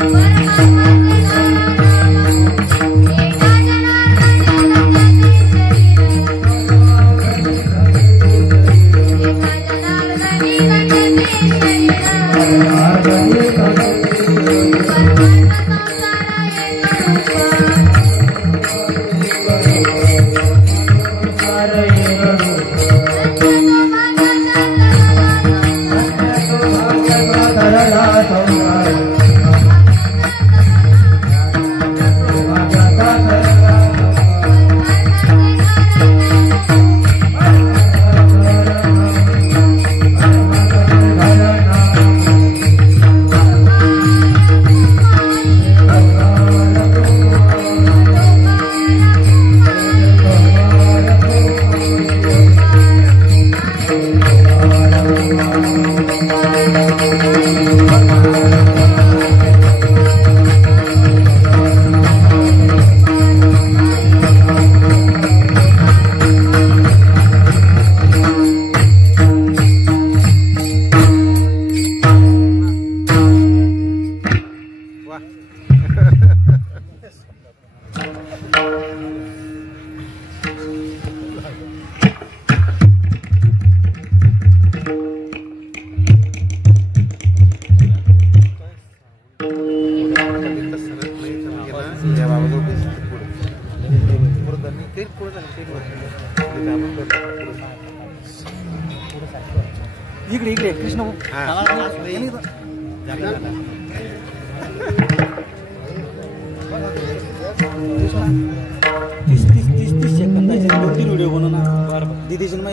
But इकडे इकडे कृष्ण तीस सेकंदाचे 2-3 व्हिडिओ बनव ना दीदीचे मग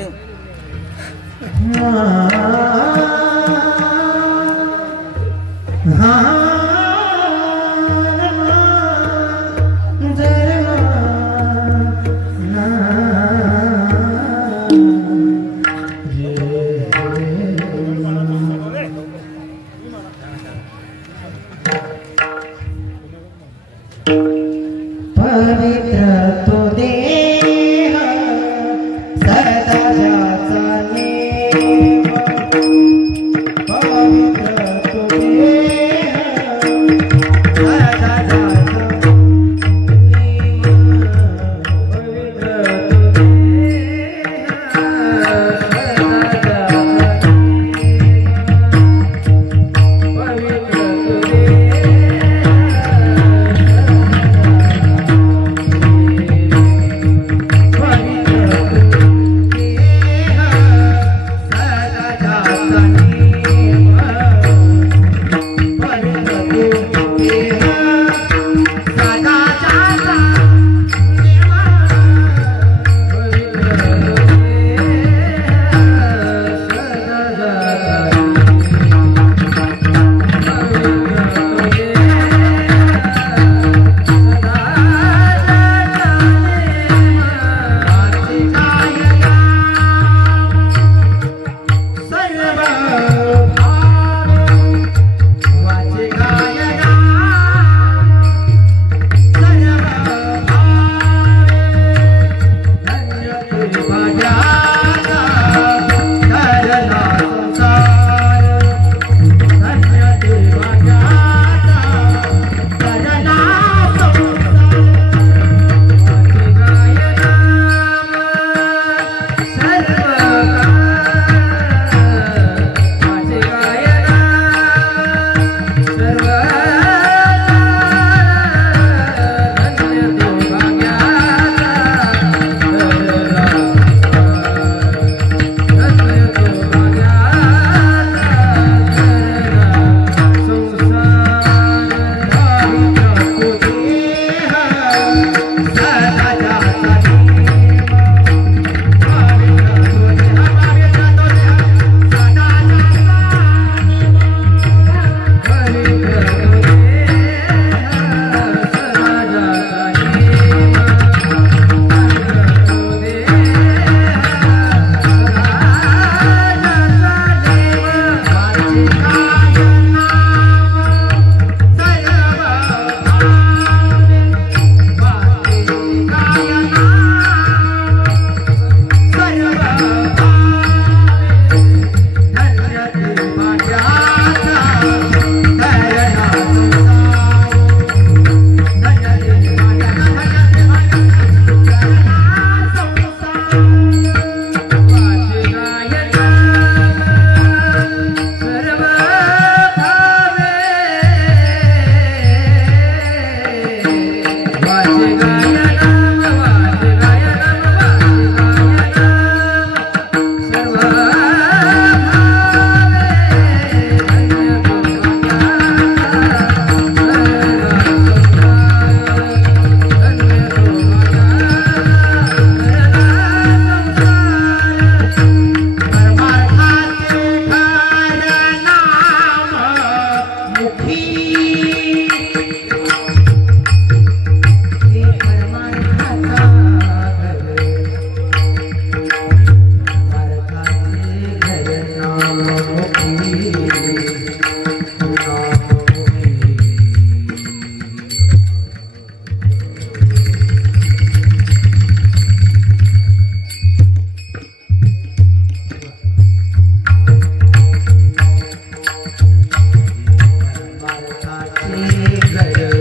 Jaya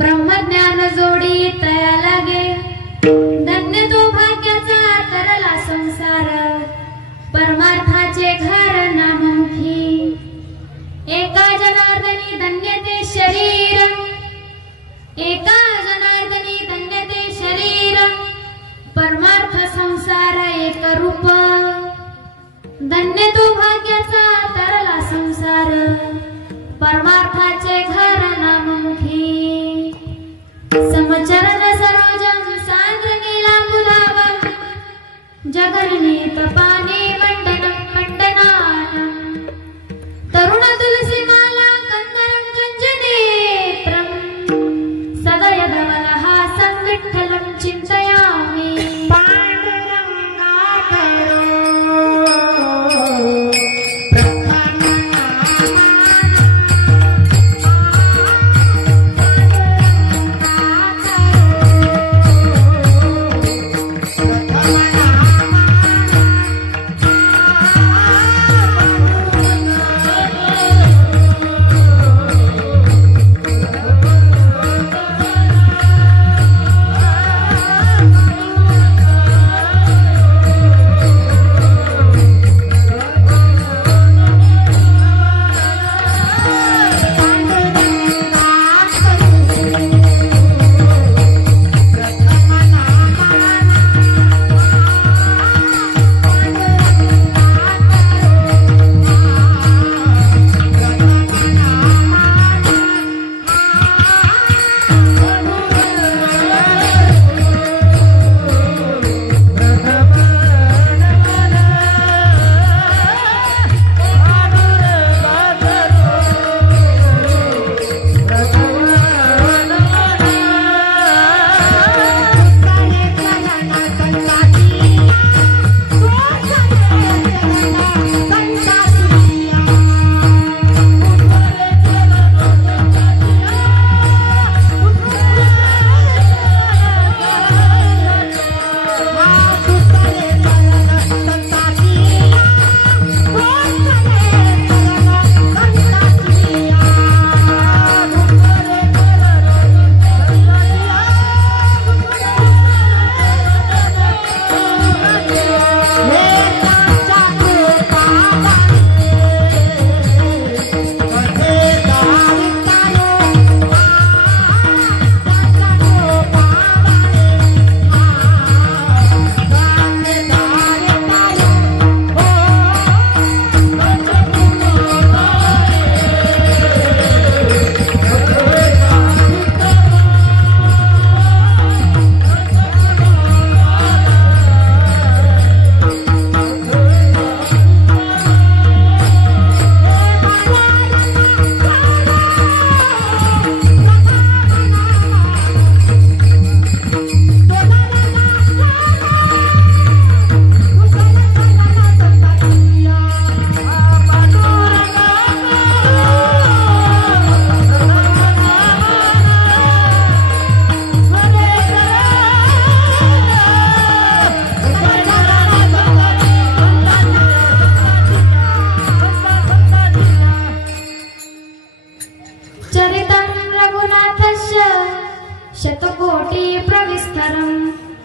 ब्रह्मज्ञान जोडी तया लागे धन्य तो भाग्याचा तरला संसार परमार्थाचे घर नाममुखी एका जनार्दनी धन्य ते शरीर एका जनार्दनी धन्य ते शरीर परमार्थ संसार एक रूप धन्य तो भाग्याचा तरला संसार परमार्थाचे घर नाममुखी समचरण सरोजम सांद्र नीलांबुधावम जगन्नीत पाने मंडनं मंडनानं तरुण तुलसी माला कंदरं कंजनेत्रं सदय धवलहासं विठ्ठलं चिन्तयामि पांडुरंगाधरो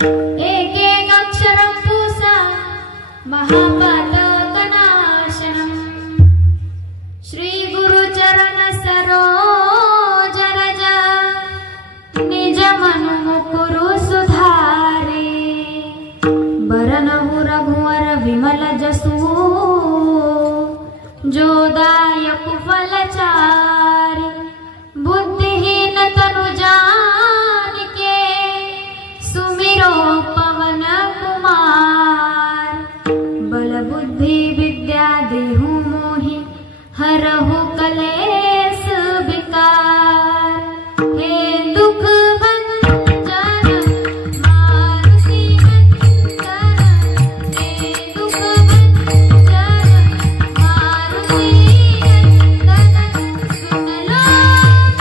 एक एक अक्षरं पूसा महापातकनाशनम् श्री गुरुचरण सरोज रज निज मनु मुकुरु सुधारे बरनहु रघुवर विमल जसु जोदायक फलचारि बुद्धिहीन तनु जानिके सुमिरो पवन कुमार बल बुद्धि विद्या देहु मोहि हरहु कलेस विकार हे दुख भंजन मारुति नंदन हे दुख भंजन मारुति नंदन सुन लो मेरी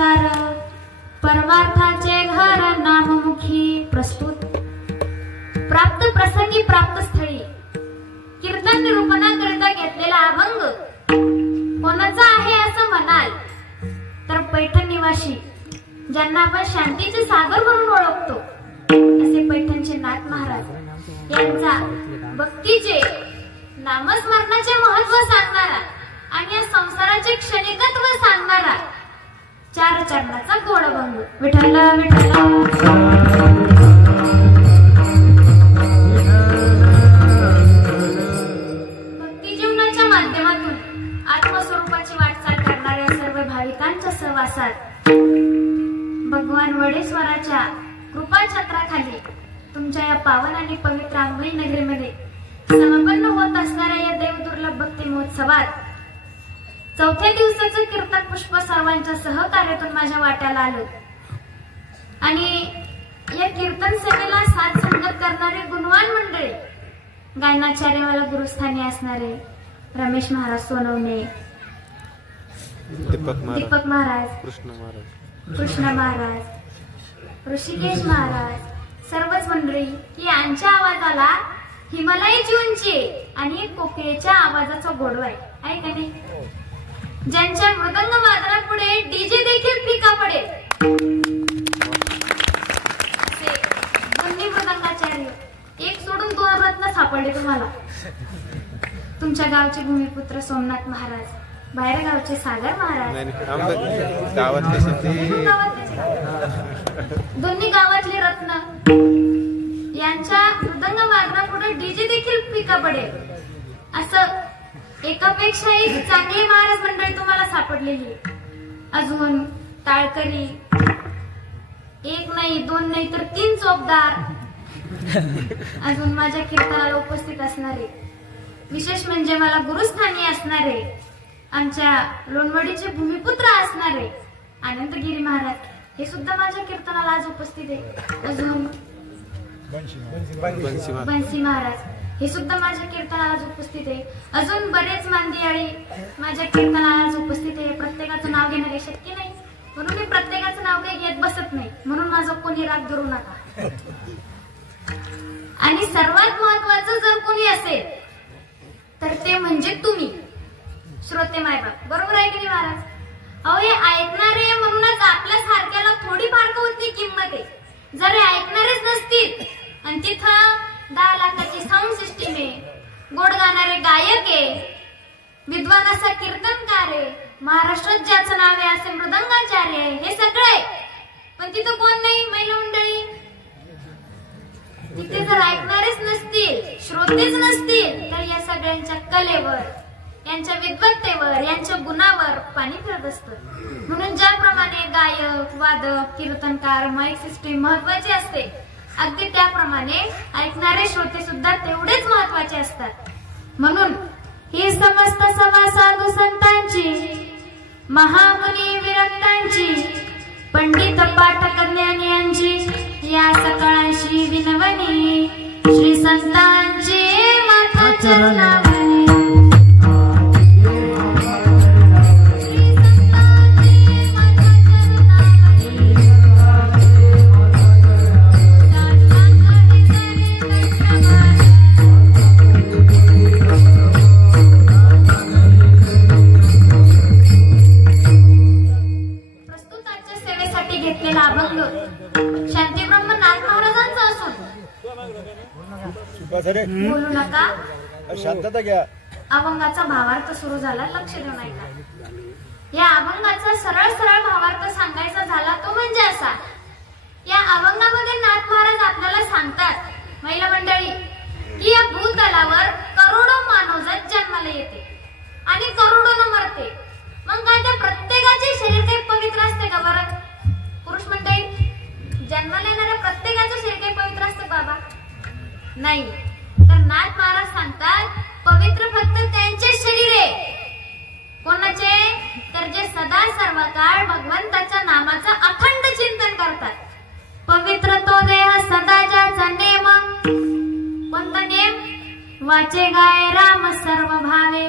पुकार परमार्थाचे घर नाममुखी प्रस्तुत प्राप्त प्रसंगी प्राप्त स्थळी कीर्तन निरूपणाकरिता घेतलेला अभंग कोणाचा आहे असं म्हणाल तर पैठण निवासी ज्यांना आपण शांतीचे सागर म्हणून ओळखतो असे पैठणचे नाथ महाराज यांचा भक्तीचे नामस्मरणाचे महत्व सांगणारा आणि या संसाराचे क्षणिकत्व सांगणारा चार चरणाचा गोड अभंग विठ्ठल विठ्ठल भक्ती जीवनाच्या माध्यमातून आत्मस्वरूपाची वाटचाल करणाऱ्या सर्व भाविकांच्या सहवासात भगवान वडेश्वराच्या कृपा छत्राखाली तुमच्या या पावन आणि पवित्र आंबोली नगरीमध्ये समापन्न होत असणाऱ्या या देवदुर्लभ भक्ती महोत्सवात चौथ्या दिवसाचं कीर्तन पुष्प सर्वांच्या सहकार्यातून माझ्या वाट्याला आलं आणि या कीर्तन सेवेला साथ संगत करणारे गुणवान मंडळी गायनाचार्य मला गुरुस्थानी असणारे रमेश महाराज सोनवणे, दीपक महाराज, कृष्ण महाराज, ऋषिकेश महाराज, सर्वच मंडळी यांच्या आवाजाला हिमालयाची उंची आणि कोकिळेच्या आवाजाचा गोडवा आहे का नाही? ज्यांच्या मृदंग वादनापुढे डीजे देखील फिका पडेल दोन्ही मृदंगाचार्य एक सोडून दोन रत्न सापडले तुम्हाला. तुमच्या गावचे भूमिपुत्र सोमनाथ महाराज, बाहेर गावचे सागर महाराज, दोन्ही गावातले रत्न यांच्या मृदंग वादनापुढे डीजे देखील फिका पडेल असं एकापेक्षा एक चांगली महाराज मंडळी तुम्हाला सापडलेली. अजून टाळकरी एक नाही दोन नाही तर 3 चोपदार अजून माझ्या कीर्तनाला उपस्थित असणारे, विशेष म्हणजे मला गुरुस्थानी असणारे आमच्या लोणवडीचे भूमिपुत्र असणारे आनंदगिरी महाराज हे सुद्धा माझ्या कीर्तनाला आज उपस्थित आहे. अजून बंसी महाराज हे सुद्धा माझ्या कीर्तनाला उपस्थित आहे. अजून बरेच मांदियाळी माझ्या कीर्तनाला डोक्यात बसत नाही, म्हणून माझं कोणी राग धरू नका. आणि सर्वात महत्वाचं जर कोणी असेल तर ते म्हणजे तुम्ही श्रोते मायबाप. बरोबर आहे की नाही महाराज? अहो हे ऐकणारे म्हणूनच आपल्या सारख्याला थोडीफार होती किंमत आहे. जर हे ऐकणारेच नसतील आणि तिथं 10 लाखाची साऊंड सिस्टीम आहे, गोड गाणारे गायक आहे, विद्वान असा कीर्तनकार आहे, महाराष्ट्रात ज्याचं नाव आहे असे मृदंगाचार्य आहे, हे सगळे, पण तिथं कोण नाही महिला मंडळी. तिथे जर ऐकणारेच नसतील, श्रोतेच नसतील, तर या सगळ्यांच्या कलेवर, यांच्या विद्वत्तेवर, यांच्या गुणावर पाणी फिरत असतं. म्हणून ज्याप्रमाणे गायक, वादक, कीर्तनकार, माईक सिस्टीम महत्वाची असते, अगदी त्याप्रमाणे ऐकणारे श्रोते सुद्धा तेवढेच महत्वाचे असतात. म्हणून ही समस्त सभा साधू संतांची, महामुनी विरक्तांची, पंडित पाठक ज्ञानी यांची या सकाळशी विनवणी, श्री संतांची माथा चरणावणी. बोलू नका, शांतता घ्या. अभंगाचा भावार्थ सुरू झाला, लक्ष देऊन ऐका. या अभंगाचा सरळ सरळ भावार्थ सांगायचा झाला तो म्हणजे असा. या अभंगामध्ये नाथ महाराज आपल्याला सांगतात, महिला मंडळी, की या भूतलावर करोडो मानवजात जन्माला येते आणि करोडोनं मरते. मग काय त्या प्रत्येकाचे शरीर काही पवित्र असते का बरं? पुरुष मंडळी, जन्माला येणाऱ्या प्रत्येकाचं शरीर काही पवित्र असतं बाबा? नाही. तर नाथ महाराज सांगतात, पवित्र फक्त त्यांचे शरीर आहे. कोणाचे? तर जे सदा सर्वकाळ भगवंताच्या नामाचं अखंड चिंतन करतात. पवित्र तो देह सदा ज्याचा नेम. कोणता नेम? वाचे गाय राम सर्व भावे.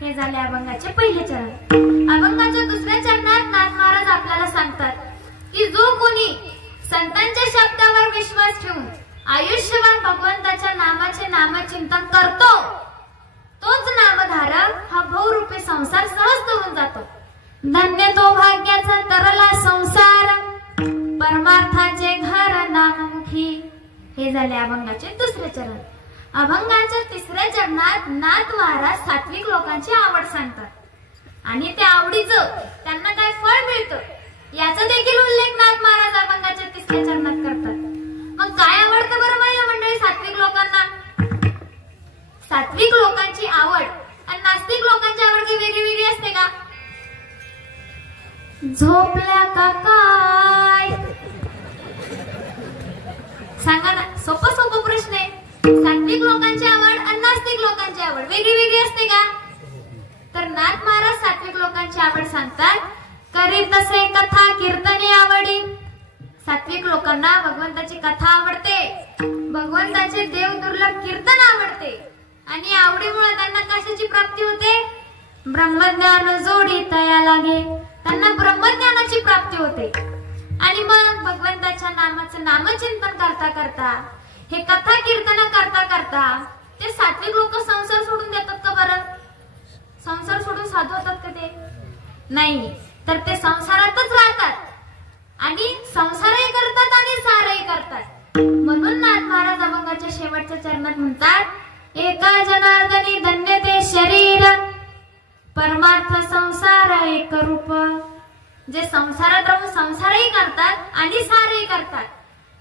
हे झाले अभंगाचे पहिले चरण. अभंगाच्या दुसऱ्या चरणात नाथ महाराज आपल्याला सांगतात की जो कोणी संतांच्या शब्दावर विश्वास ठेवून आयुष्यभर भगवंताच्या नामाचे नामचिंतन करतो, तोच नामधारक हा भवरूपी संसार सहज करून जातो. धन्य तो भाग्याचा तरला संसार, परमार्थाचे घर नाममुखी. हे झाले अभंगाचे दुसरे चरण. अभंगाच्या तिसऱ्या चरणात नाथ महाराज सात्विक लोकांची आवड सांगतात आणि त्या आवडीचं त्यांना काय फळ मिळतं याचा देखील उल्लेख नाथ महाराज अभंगाच्या तिसऱ्या चरणात करतात. मग काय आवडतं बरं महिला मंडळी सात्विक लोकांना? सात्विक लोकांची आवड आणि नास्तिक लोकांची आवड काही वेगळी वेगळी असते का? झोपल्या का काय? सांगा ना, सोपा सोपा प्रश्न आहे. सात्विक लोकांची आवड आणि नास्तिक लोकांची आवड वेगळी वेगळी असते का? तर नाथ महाराज सात्विक लोकांची आवड सांगतात, करीत तसे कथा कीर्तनी आवडी. सात्विक लोकांना भगवंताची कथा आवडते, भगवंताचे देव दुर्लभ कीर्तन आवडते आणि आवडीमुळे त्यांना कशाची प्राप्ती होते? ब्रह्मज्ञान जोडी तया लागे. त्यांना ब्रह्मज्ञानाची प्राप्ती होते. आणि मग भगवंताच्या नामाचं नामचिंतन करता करता, हे कथा कीर्तन करता करता ते सात्विक लोक संसार सोडून देतात का बरं? संसार सोडून साधू होतात का ते? नाही. तर ते संसारातच राहतात आणि संसारही करतात आणि सारही करतात. म्हणून नाथ महाराज अभंगाच्या शेवटच्या चरणात म्हणतात, एका जनार्दनी धन्य ते शरीर, परमार्थ संसार एक रूप. जे संसारात राहून संसारही करतात आणि सारही करतात,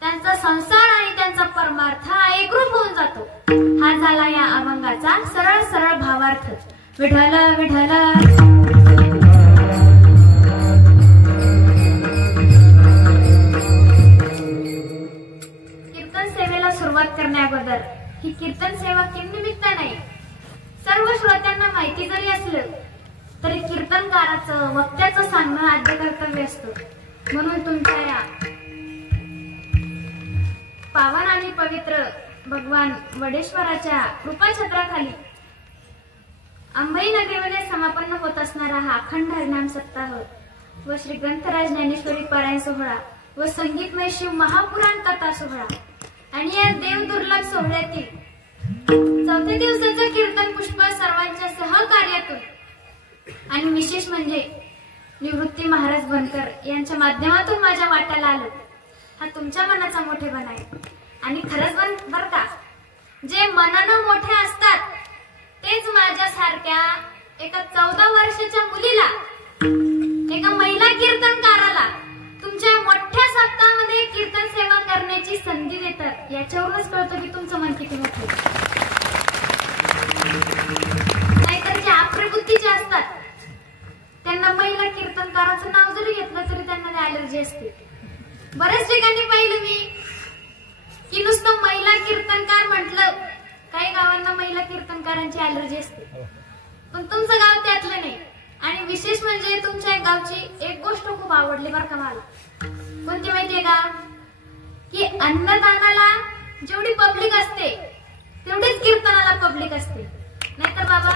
त्यांचा संसार आणि त्यांचा परमार्थ हा एकरूप होऊन जातो. हा झाला या अभंगाचा सरळ सरळ भावार्थ. विठ्ठल विठ्ठल. सुरुवात करण्याबद्दल ही कीर्तन सेवा किंनिमित्त नाही. सर्व श्रोत्यांना माहिती जरी असलं तरी कीर्तनकाराचं वक्त्याचं सांगणं आद्य कर्तव्य असतं. म्हणून तुमच्या या पावन आणि पवित्र भगवान वडेश्वराच्या कृपाछत्राखाली अंबाई नगरीमध्ये समापन्न होत असणारा हा अखंड हरिनाम सप्ताह व श्री ग्रंथराज ज्ञानेश्वरी पारायण सोहळा व संगीतमय शिव महापुराण कथा सोहळा आणि या देव दुर्लभ सोहळ्यातील 4थ्या दिवसाचं कीर्तन पुष्प सर्वांच्या सहकार्यातून आणि विशेष म्हणजे निवृत्ती महाराज बनकर यांच्या माध्यमातून माझ्या वाट्याला आलं. हा तुमच्या मनाचा मोठेपणा आहे. आणि खरंच बर का, जे मनानं मोठे असतात तेच माझ्यासारख्या एका 14 वर्षाच्या मुलीला, एका महिला कीर्तनकाराला तुमच्या मोठ्या सप्ताहामध्ये कीर्तन सेवा करण्याची संधी देतात. याच्यावरूनच कळतं की तुमचं मन किती मोठं. नाहीतर जे अप्रबुद्धीचे असतात त्यांना महिला कीर्तनकाराचं नाव जरी घेतलं तरी त्यांना ऍलर्जी असते. बऱ्याच ठिकाणी पाहिलं मी की नुसतं महिला कीर्तनकार म्हटलं, काही गावांना महिला कीर्तनकारांची ऍलर्जी असते, पण तुमचं गाव त्यातलं नाही. आणि विशेष म्हणजे तुमच्या गावची एक गोष्ट खूप आवडली बरं का मला. कोणती माहितीये का? की अन्नदानाला जेवढी पब्लिक असते तेवढीच कीर्तनाला पब्लिक असते. नाहीतर बाबा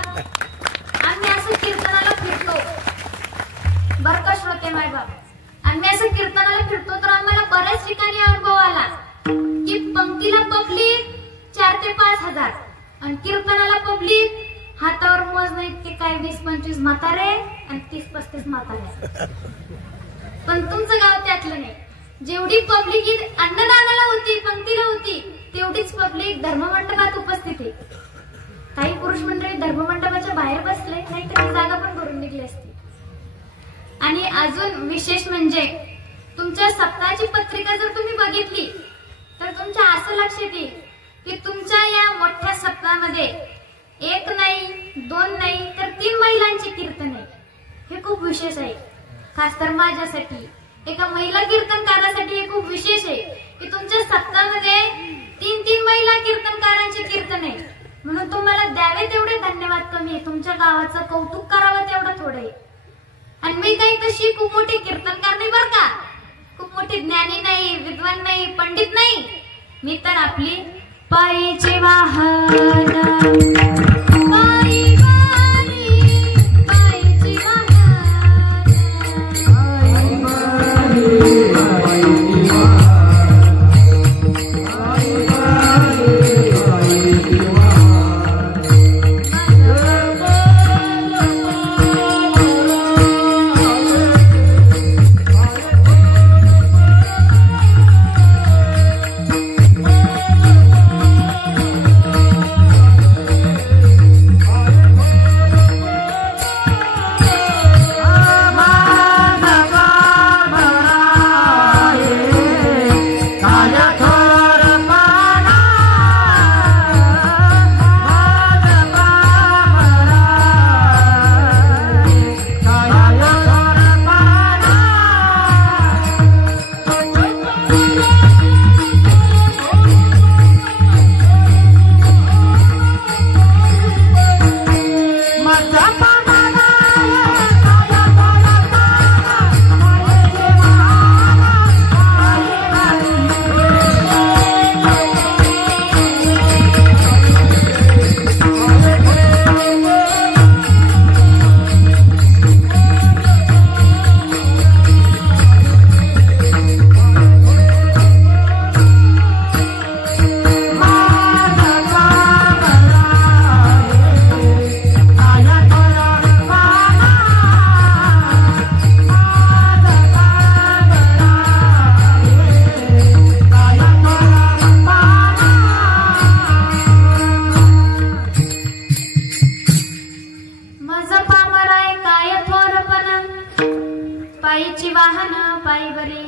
आम्ही असं कीर्तनाला फिरतो बर का श्रोते माय बाप, आम्ही असं कीर्तनाला फिरतो तर आम्हाला बऱ्याच ठिकाणी अनुभव आला की पंक्तीला पब्लिक 4 ते 5 हजार आणि कीर्तनाला पब्लिक हातावर मोजणं इतके काय 20-25 म्हातारे आणि 30-35 म्हातारे. पण तुमचं गाव त्यातलं नाही. जेवढी पब्लिक अन्नदानाला होती, पंक्तीला होती, तेवढीच पब्लिक धर्ममंडपात उपस्थित आहे. काही पुरुष मंडळी धर्ममंडपाच्या बाहेर बसले, नाहीतर ही जागा पण भरून निघली असती. आणि अजून विशेष म्हणजे तुमच्या सप्ताहाची पत्रिका जर तुम्ही बघितली तर तुमच्या असं लक्षात येईल की तुमच्या या मोठ्या सप्ताहामध्ये 1 नाही, 2 नाही तर 3 महिलांचे कीर्तन आहे. हे खूप विशेष आहे. खास तर माझ्यासाठी, एका महिला कीर्तनकारासाठी हे खूप विशेष आहे की तुमच्या सप्ताहामध्ये 3 महिला कीर्तनकारांचे कीर्तन आहे. म्हणून तुम्हाला द्यावे तेवढे धन्यवाद कमी आहे. तुमच्या गावाचं कौतुक करावं तेवढं थोडं आहे. आणि मी काही तशी खूप मोठी कीर्तनकार नाही बर का, खूप मोठी ज्ञानी नाही, विद्वान नाही, पंडित नाही. मी तर आपली पायीचे वाहन पायीची वाहन पायी बरी.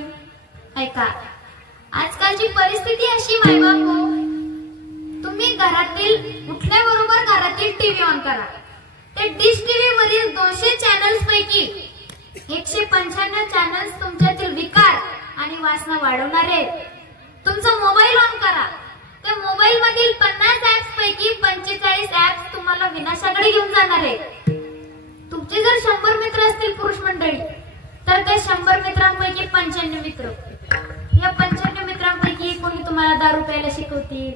ऐका, आजकालची परिस्थिती अशी मायबाप, तुम्ही घरातील उठल्याबरोबर घरातील टीव्ही ऑन करा. ते डिश टीव्ही वरील 200 चॅनल्स पैकी 195 चॅनल्स तुमच्यातील विकार आणि वासना वाढवणारे. तुमचा मोबाईल ऑन करा. त्या मोबाईल मधील 50 ऍप्स पैकी 45 ऍप्स तुम्हाला विनाशाकडे घेऊन जाणार आहेत. तुमचे जर 100 मित्र असतील पुरुष मंडळी तर त्या 100 मित्रांपैकी 95 मित्र, या 95 मित्रांपैकी कोणी तुम्हाला दारू प्यायला शिकवतील,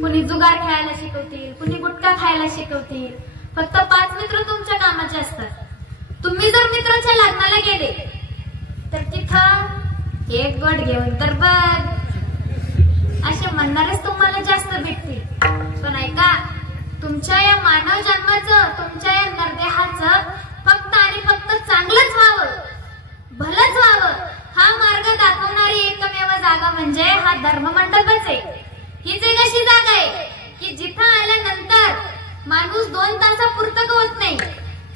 कोणी जुगार खेळायला शिकवतील, कोणी गुटखा खायला शिकवतील. फक्त 5 मित्र तुमच्या कामाचे असतात. तुम्ही जर मित्राच्या लग्नाला गेले तर तिथं एक गोट घेऊन तर बघ. असे म्हणणारेच तुम्हाला जास्त भेटतील. पण ऐका, तुमच्या या मानव जन्माचं, तुमच्या या नरदेहाचं फक्त आणि फक्त चांगलंच व्हावं, भलंच व्हावं, हा मार्ग दाखवणारी एकमेव जागा म्हणजे हा धर्ममंडपच आहे. हीच एक अशी जागा आहे की जिथं आल्यानंतर माणूस 2 तासापुरतं होत नाही.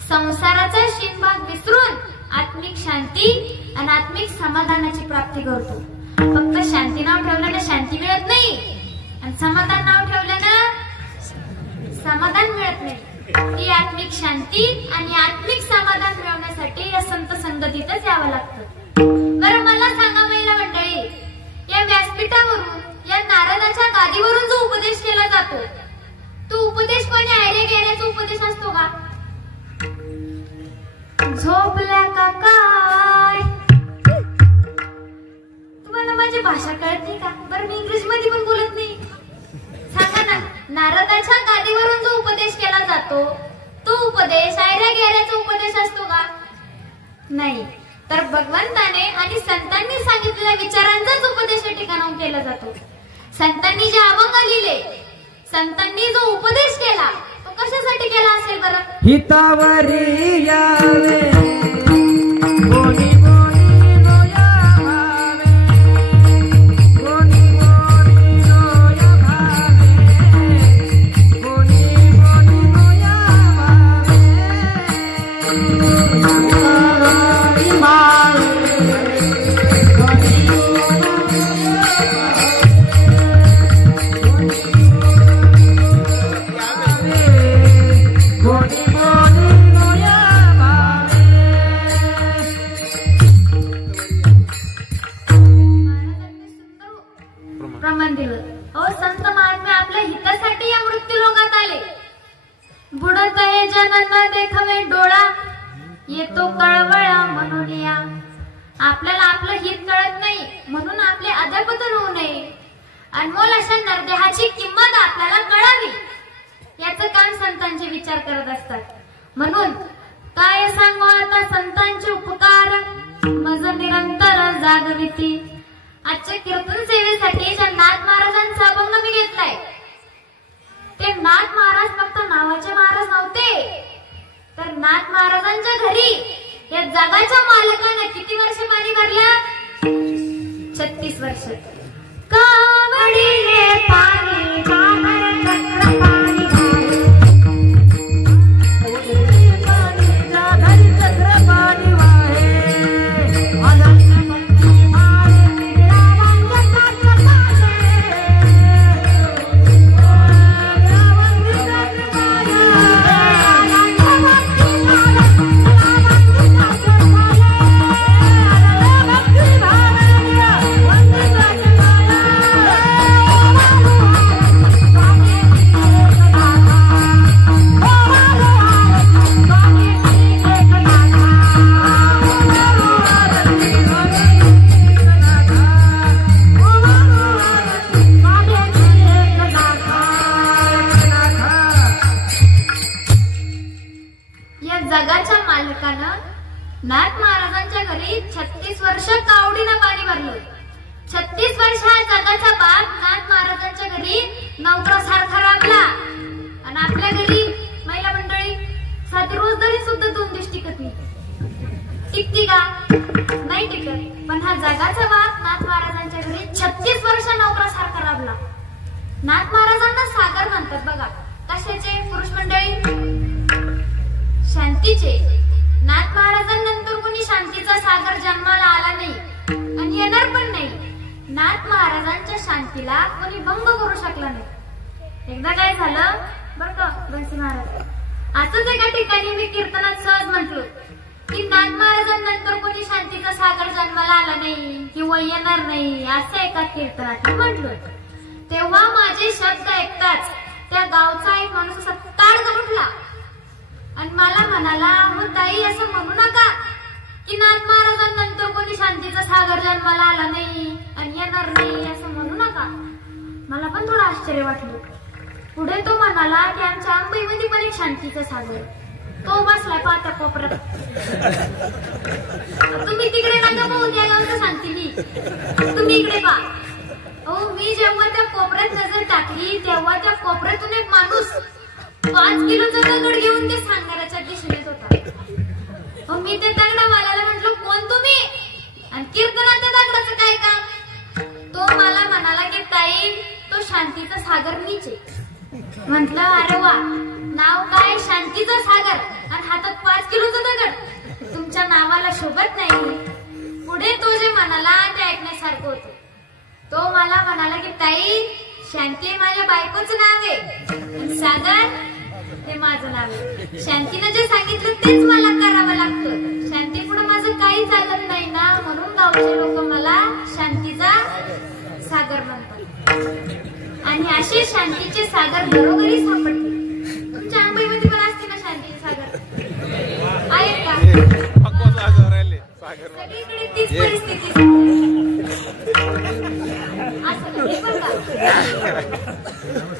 संसाराचा शिनभाग विसरून आत्मिक शांती आणि आत्मिक समाधानाची प्राप्ती करतो. फक्त शांती नाव ठेवल्यानं शांती मिळत नाही आणि समाधान नाव ठेवल्यानं समाधान मिळत नाही. ही आत्मिक शांती आणि आत्मिक समाधान मिळवण्यासाठी या संत संगतीतच यावं लागतं. बरं मला सांगा महिला मंडळी, या व्यासपीठावरून, या नारदाच्या गादीवरून जो उपदेश केला जातो, तो उपदेश कोणी आयरे गेल्याचा उपदेश असतो का? झोपल्या का काय? तुम्हाला माझी भाषा कळत नाही का? बरं मी इंग्लिश मध्ये पण बोलत नाही. सांगा ना, नारदाच्या गादीवरून जो उपदेश केला जातो, तो उपदेश आयऱ्या गेल्याचा उपदेश असतो का? नाही. तर भगवंताने आणि संतांनी सांगितलेल्या विचारांचाच उपदेश या ठिकाणाहून केला जातो. संतांनी जे अभंग लिहिले, संतांनी जो उपदेश केला, तो कशासाठी केला असेल बरं? हितावरी यावे प्रमाण दिलं. अहो संत महात्मे आपल्या हितासाठी या मृत्यू लोकात आले. बुडत हे जनांना देखवे डोळा, येतो कळवळा म्हणून या. आपल्याला आपलं हित कळत नाही म्हणून आपले अधःपतन होऊ नये. अनमोल अशा नरदेहाची किंमत आपल्याला कळावी, याचं काम संतांचे विचार करत असतात. म्हणून काय सांगू आता संतांचे उपकार, मज निरंतर जागविती. आजच्या कीर्तन सेवेसाठी ज्या नाथ महाराजांचा अभंग मी घेतलाय, ते नाथ महाराज फक्त नावाचे महाराज नव्हते, तर नाथ महाराजांच्या घरी या जगाच्या मालकाने किती वर्ष पाणी भरलं? 36 वर्ष. कावडीने पाणी घागर चक्र पाणी घाल, पाणी घागर चक्र पाणी वाहे. जगाच्या मालकानं नाथ महाराजांच्या घरी 36 वर्ष कावडीनं पाणी भरलं. 36 वर्ष हा जगाचा बाप नाथ महाराजांच्या घरी नवकरासारखा राबला. आणि आपल्या घरी महिला मंडळी साधी रोजदारी सुद्धा 2 दिवस टिकत नाही. टिकती का? नाही टिकत. पण हा जगाचा बाप नाथ महाराजांच्या घरी 36 वर्ष नवकरासारखा राबला. नाथ महाराजांना सागर म्हणतात बघा. कशाचे पुरुष मंडळी? शांतीचे. नाथ महाराजांनंतर कोणी शांतीचा सागर जन्माला आला नाही आणि येणार पण नाही. नाथ महाराजांच्या शांतीला कोणी भंग करू शकला नाही. एकदा काय झालं बरं का बंसी महाराज, असंच एका ठिकाणी मी कीर्तनात सहज म्हटलो की नाथ महाराजांनंतर कोणी शांतीचा सागर जन्माला आला नाही किंवा येणार नाही, असं एका कीर्तनात मी म्हटलो. तेव्हा माझे शब्द ऐकताच त्या गावचा एक माणूस असा ताडकन उठला आणि मला म्हणाला, हो ताई असं म्हणू नका की नाथ महाराजांनंतर कोणी शांतीचा सागर जन्माला आला नाही आणि येणार नाही, असं म्हणू नका. मला पण थोडं आश्चर्य वाटलं. पुढे तो म्हणाला की आमच्या अंबईमध्ये पण एक शांतीचा सागर. तो बसलाय पाहत्या कोपऱ्यात. तुम्ही तिकडे नका पाहू, त्या गावचं सांगते मी, तुम्ही इकडे पहा. अहो मी जेव्हा त्या कोपऱ्यात नजर टाकली तेव्हा त्या कोपऱ्यातून एक माणूस 5 किलोचा दगड घेऊन ते सांगाराच्या दिशेने येत होता. मी ते दगडावाल्याला म्हटलं कोण तुम्ही आणि कीर्तनात त्या दगडाचं काय काम? तो मला म्हणाला की ताई तो शांतीचा सागर मीच आहे. म्हटलं अरे वा, नाव काय शांतीचा सागर आणि हातात 5 किलोचा दगड, तुमच्या नावाला शोभत नाही. पुढे तो जे म्हणाला ते ऐकण्यासारखं होतं. तो मला म्हणाला की ताई शांती माझ्या बायकोचं नाव आहे आणि सागर ते माझं नाव आहे. शांतीनं जे सांगितलं तेच मला करावं लागतं. शांती पुढे माझं काही चालत नाही ना, म्हणून गावचे लोक मला शांतीचा सागर म्हणतात. आणि असे शांतीचे सागर घरोघरी सापडते. तुमच्या आंबईमध्ये पण असते ना शांतीचे सागर, आहेत का? सगळीकडे तीच परिस्थिती असं नाही बरं का.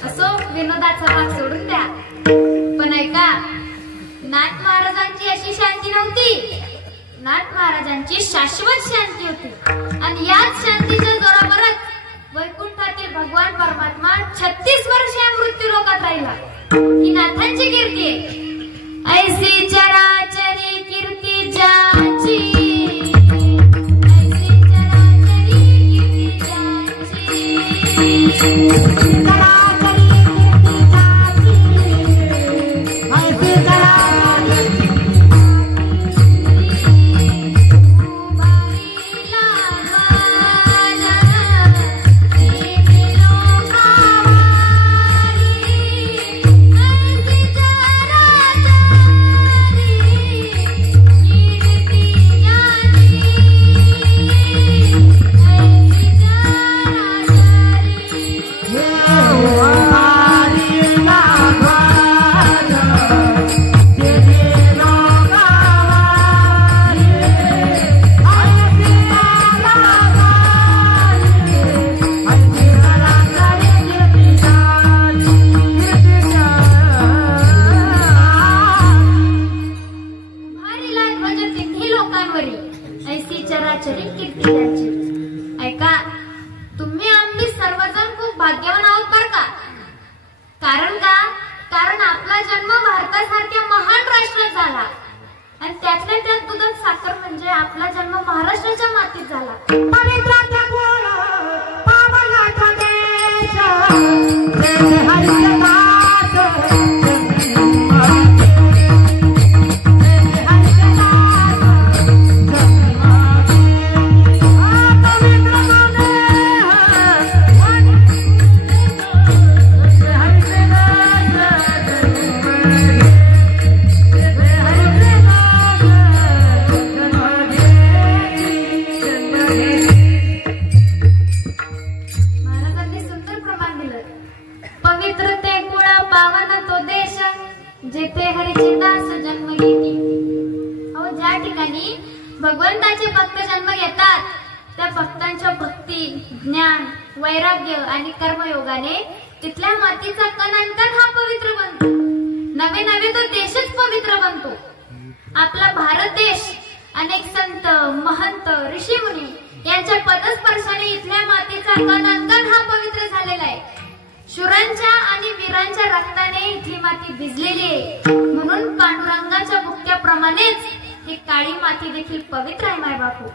असो विनोदाचा भाग सोडून द्या, पण ऐका, नाथ महाराजांची अशी शांती नव्हती. नाथ महाराजांची शाश्वत शांती होती आणि याच शांतीच्या जोरावरच वैकुंठातील भगवान परमात्मा 36 वर्षे मृत्यू लोकात राहिला. ही नाथांची कीर्ती आहे. ऐसी चराचरी कीर्ती ज्याची, ऐसी चराचरी कीर्ती ज्याची. भगवंताचे भक्त जन्म घेतात त्या भक्तांच्या भक्ती, ज्ञान, वैराग्य आणि कर्मयोगाने तिथल्या मातीचा कण आणि कण हा पवित्र बनतो. नवे नवे तो देशच पवित्र बनतो. आपला भारत देश अनेक संत, महंत, ऋषीमुनी यांच्या पदस्पर्शाने इथल्या मातीचा कण आणि कण हा पवित्र झालेला आहे. शूरांच्या आणि वीरांच्या रक्ताने इथली माती भिजलेली आहे. म्हणून पांडुरंगाच्या भुक्याप्रमाणेच ही काळी माती देखील पवित्र आहे. माय बापू,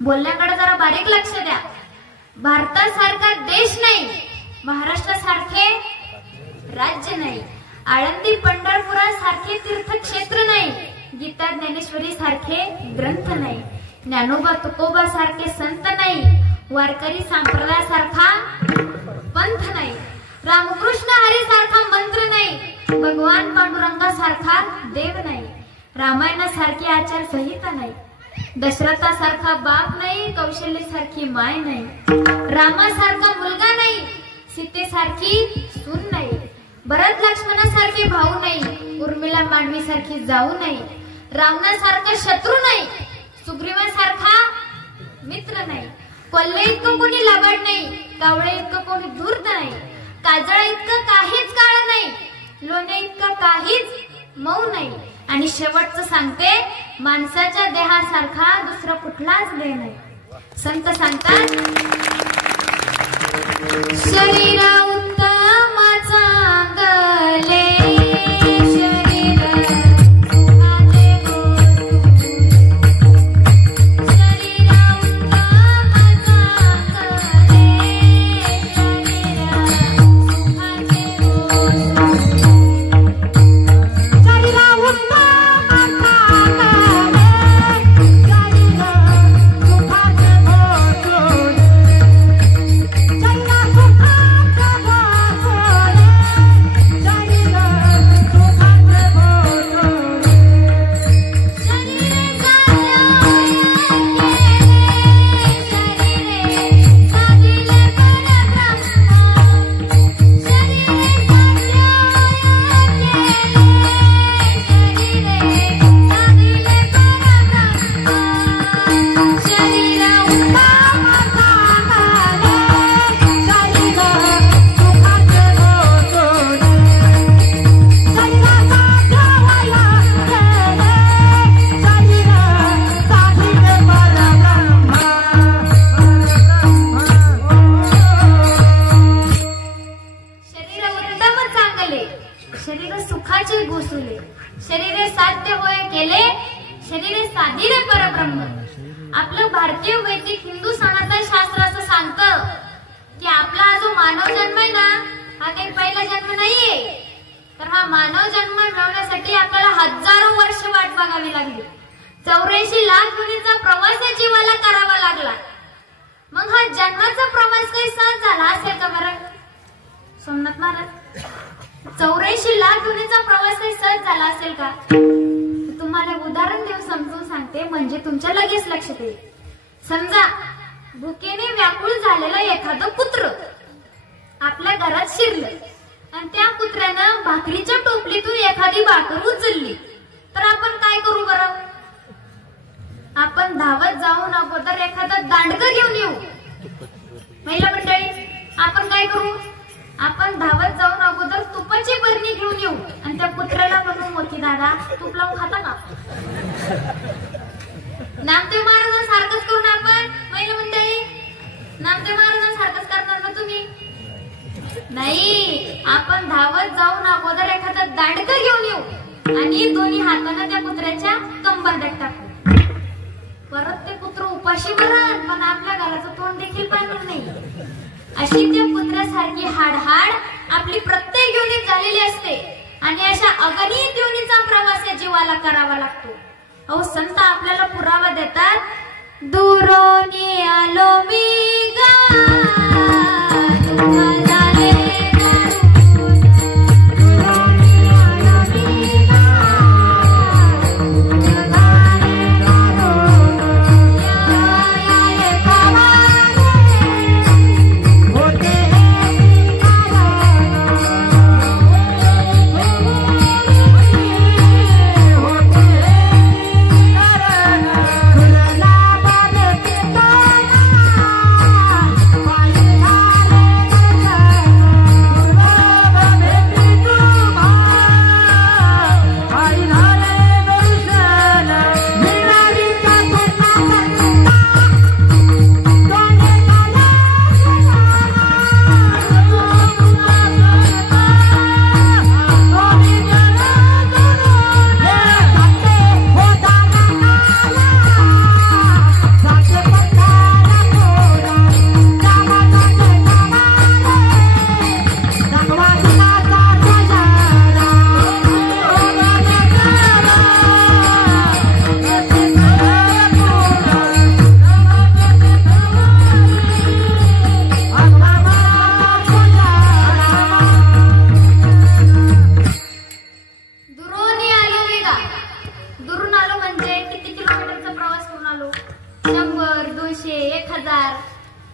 बोलण्याकडे जरा बारीक लक्ष द्या. भारतासारखा देश नाही, महाराष्ट्रासारखे राज्य नाही, आळंदी पंढरपुरासारखे तीर्थक्षेत्र नाही, गीता ज्ञानेश्वरी सारखे ग्रंथ नाही, ज्ञानोबा तुकोबा सारखे संत नाही, वारकरी संप्रदायासारखा पंथ नाही, रामकृष्ण हरी सारखा मंत्र नाही, भगवान पांडुरंगासारखा देव नाही, रामायणासारखी आचार संहिता नाही, दशरथासारखा बाप नाही, कौशल्यासारखी माय नाही, रामासारखा मुलगा नाही, सीतेसारखी सून नाही, भरत लक्ष्मणासारखे भाऊ नाही, उर्मिला मांडवीसारखी जाऊ नाही, रावणासारखा शत्रू नाही, सुग्रीवासारखा मित्र नाही, कोल्हे इतकं कोणी लबाड नाही, कावळे इतकं कोणी धूर्त नाही, काजळ इतकं काहीच काळ नाही, लोणे इतकं काहीच मऊ नाही, आणि शेवटचं सांगते, माणसाच्या देहासारखा दुसरा कुठलाच देह नाही. संत सांगतात, शरीर उत्तम चांगले शरीर सुखाचे घोसुले, शरीरे साध्य होय केले, शरीरे साधिरे परब्रह्म. आपलं भारतीय वैदिक हिंदू सनातन शास्त्र असं सांगतं की आपला हा जो मानव जन्म आहे ना, हा काही पहिला जन्म नाहीये. तर हा मानव जन्म मिळवण्यासाठी आपल्याला हजारो वर्ष वाट बघावी लागली. 84 लाख मुलींचा प्रवास या जीवाला करावा लागला. मग हा जन्माचा प्रवास काही सहज झाला असेल का बरं सोमनाथ महाराज? 84 लाख मुलींचा प्रवास काही सहज झाला असेल का? तुम्हाला उदाहरण देऊन समजून सांगते, म्हणजे तुमच्या लगेच लक्षात येईल. समजा भुकेने व्याकुळ झालेलं एखादं कुत्र आपल्या घरात शिरलं आणि त्या कुत्र्यानं भाकरीच्या टोपलीतून एखादी भाकर उचलली, तर आपण काय करू बरं? आपण धावत जाऊन अगोदर एखादं दांडकं घेऊन येऊ. महिला मंडळी, आपण काय करू? आपण धावत जाऊन अगोदर तुपाची बरणी घेऊन येऊ आणि त्या कुत्र्याला म्हणून, मोठी दादा तूप लावून खाता का? नामदेव महाराजांसारखंच करून आपण, महिला मंडळी, नामदेव महाराजांसारखंच करणार ना तुम्ही? नाही, आपण धावत जाऊन अगोदर एखादं दांडकं घेऊन येऊ आणि दोन्ही हाताने त्या कुत्र्याच्या कंबरड्यात टाकू. परत ते कुत्र उपाशी मरण, पण आपल्या घराचं तोंड देखील पाहणार नाही. अशी त्या कुत्र्यासारखी हाडहाड आपली प्रत्येक योनीत झालेली असते आणि अशा अगणित योनीचा प्रवास या जीवाला करावा लागतो. अहो संत आपल्याला पुरावा देतात, दुरोनी आलो मी गा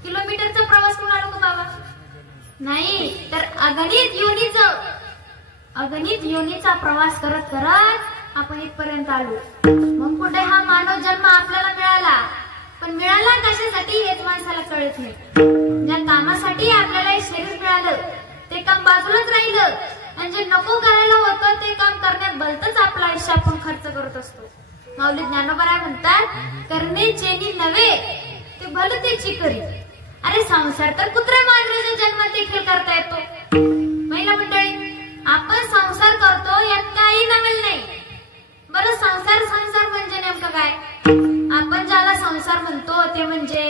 किलोमीटरचा प्रवास करून आलो का बाबा? नाही, तर अगणित योनीचा प्रवास करत करत आपण इथपर्यंत आलो. मग कुठे हा मानव जन्म आपल्याला मिळाला, पण मिळाला कशासाठी हेच माणसाला कळत नाही. ज्या कामासाठी आपल्याला हे शरीर मिळालं ते काम बाजूलाच राहिलं म्हणजे नको करायला होतं ते काम करण्यात भलतंच आपलं आयुष्य आपण खर्च करत असतो. माऊली ज्ञानोबा म्हणतात, करणेचेनी नव्हे ते भलतेची करी. अरे संसार तर कुत्र्या मांजराच्या जन्मात देखील करता येतो. महिला मंडळी, आपण संसार करतो यात काही नवल नाही. बरं, संसार म्हणजे नेमकं काय? आपण ज्याला संसार म्हणतो ते म्हणजे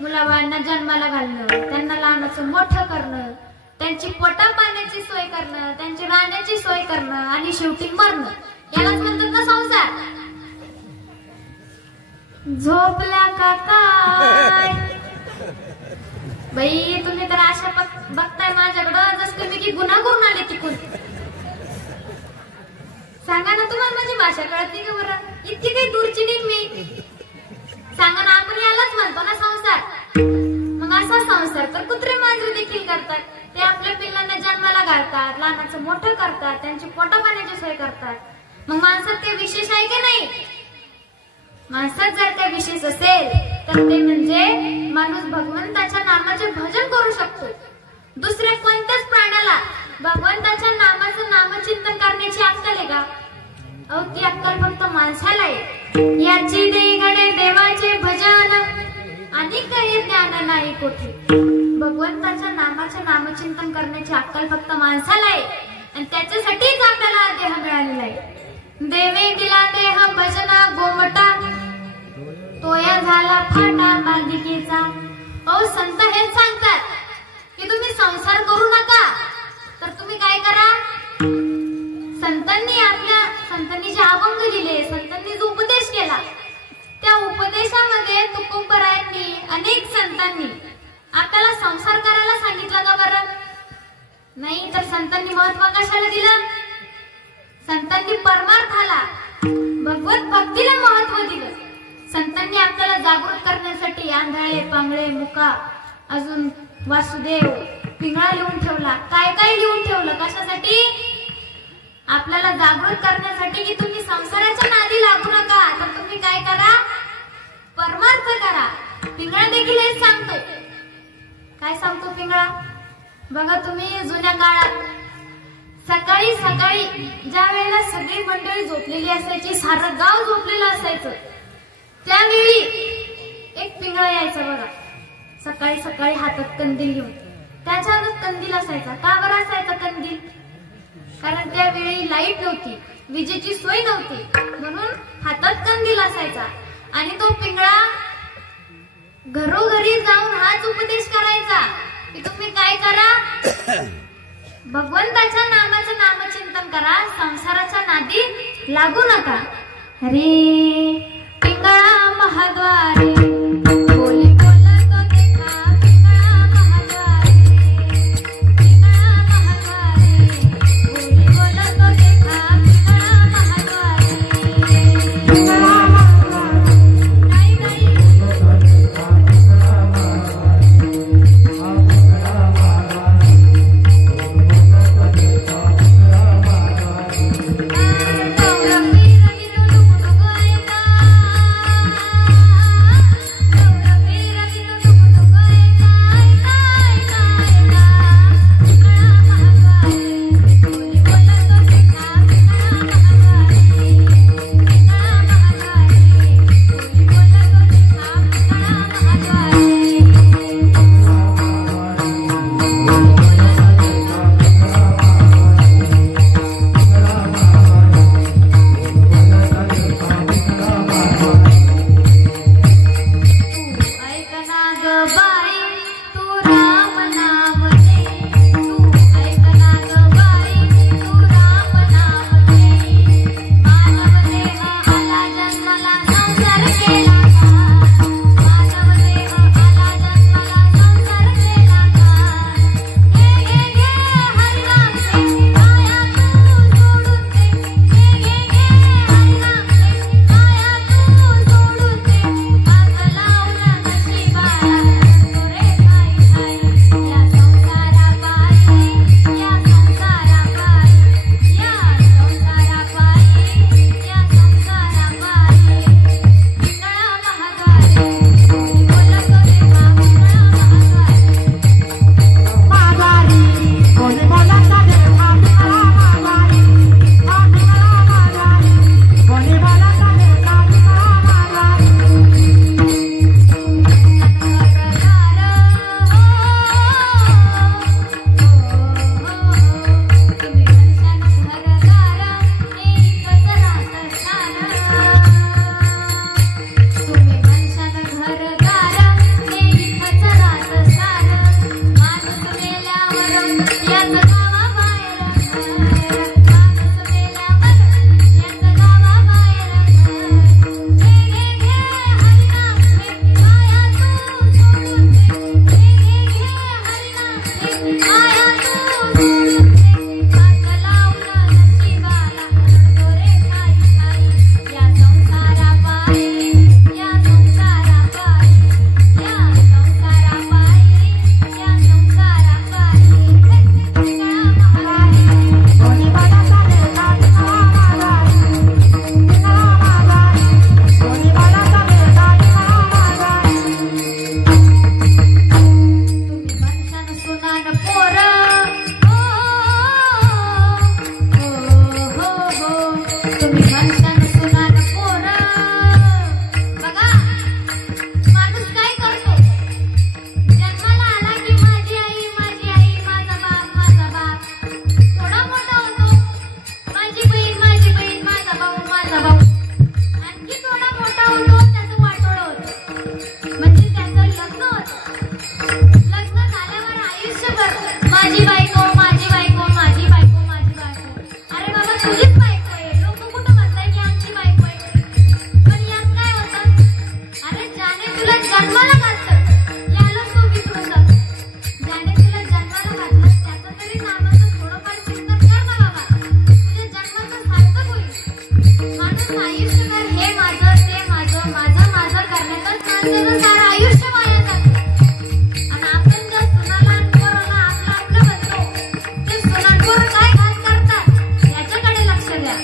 मुलाबाळांना जन्माला घालणं, त्यांना लहानाचं मोठं करणं, त्यांची पोटा पाण्याची सोय करणं, त्यांची राहण्याची सोय करणं आणि शेवटी मरणं, यालाच म्हणतात ना संसार. झोपला का काय बाई, तुम्ही तर अशा बघताय माझ्याकडं जसं मी की गुन्हा करून आले तिकून. सांगा ना, तुम्हाला माझी भाषा कळत नाही का बरं? इतकी काही दूरची नाही मी. सांगा ना, आपण यालाच म्हणतो ना संसार. मग असा संसार तर कुत्रे मांजरे देखील करतात. ते आपल्या पिल्लांना जन्माला घालतात, लहानाचं मोठं करतात, त्यांची पोटा पाण्याची सोय करतात. मग माणसात ते विशेष आहे की नाही? माणसात जर काही विशेष असेल तर ते म्हणजे माणूस भगवंताच्या नामाचे भजन करू शकतो. दुसऱ्या कोणत्याच प्राण्याला भगवंताच्या नामाचं नामचिंतन करण्याची अक्कल आहे का? अहो, ती अक्कल फक्त माणसाला आहे. याची देगडे देवाचे भजन आणि काही ज्ञान नाही कोठी. भगवंताच्या नामाचे नामचिंतन करण्याची अक्कल फक्त माणसाला आहे आणि त्याच्यासाठीच आपल्याला हा देह मिळालेला आहे. देवे दिला देह भजना गोमटा, तोया झाला फाटा बांधिकेचा. अहो, संत हेच सांगतात की तुम्ही संसार करू नका, तर तुम्ही काय करा? संतांनी जे अभंग दिले, संतांनी जो उपदेश केला, त्या उपदेशामध्ये तुकोबरायांनी अनेक संतांनी आपल्याला संसार करायला सांगितलं का बरं? नाही, तर संतांनी महत्व कशाला दिलं? संतांनी परमार्थाला, भगवत भक्तीला महत्व दिलं. संतांनी आपल्याला जागृत करण्यासाठी आंधळे, पांगळे, मुका, अजून वासुदेव, पिंगळा लिहून ठेवला. काय काय लिहून ठेवलं? कशासाठी? आपल्याला जागृत करण्यासाठी की तुम्ही संसाराच्या नादी लागू नका, तर तुम्ही काय करा? परमार्थ करा. पिंगळा देखील हेच सांगतो. काय सांगतो पिंगळा? बघा, तुम्ही जुन्या काळात सकाळी सकाळी ज्या वेळेला सगळी मंडळी झोपलेली असायची, सारं गाव झोपलेलं असायचं, त्यावेळी एक पिंगळा यायचा बघा. सकाळी सकाळी हातात कंदील घेऊन. त्याच्या हातात कंदील असायचा. का बरं असायचा कंदील? कारण त्यावेळी लाईट नव्हती, विजेची सोय नव्हती, म्हणून हातात कंदील असायचा. आणि तो पिंगळा घरोघरी जाऊन हाच उपदेश करायचा की तुम्ही काय करा? भगवंताच्या नामाचं नामचिंतन करा, संसाराच्या नादी लागू नका. हरे पिंगळा महाद्वारे बोले बोलतो देखा, पिंगळा महाद्वारे, पिंगळा महाद्वारे बोले बोलतो देखा, पिंगळा महाद्वारे, पिंगळा महाद्वारे. नाही नाही, त्यांचं सारं आयुष्य वाया जातं. आणि आपण ज्या सुनाला आणि पोराला आपलं आपलं म्हणतो ते सुनांवर काय घात करतात याच्याकडे लक्ष द्या.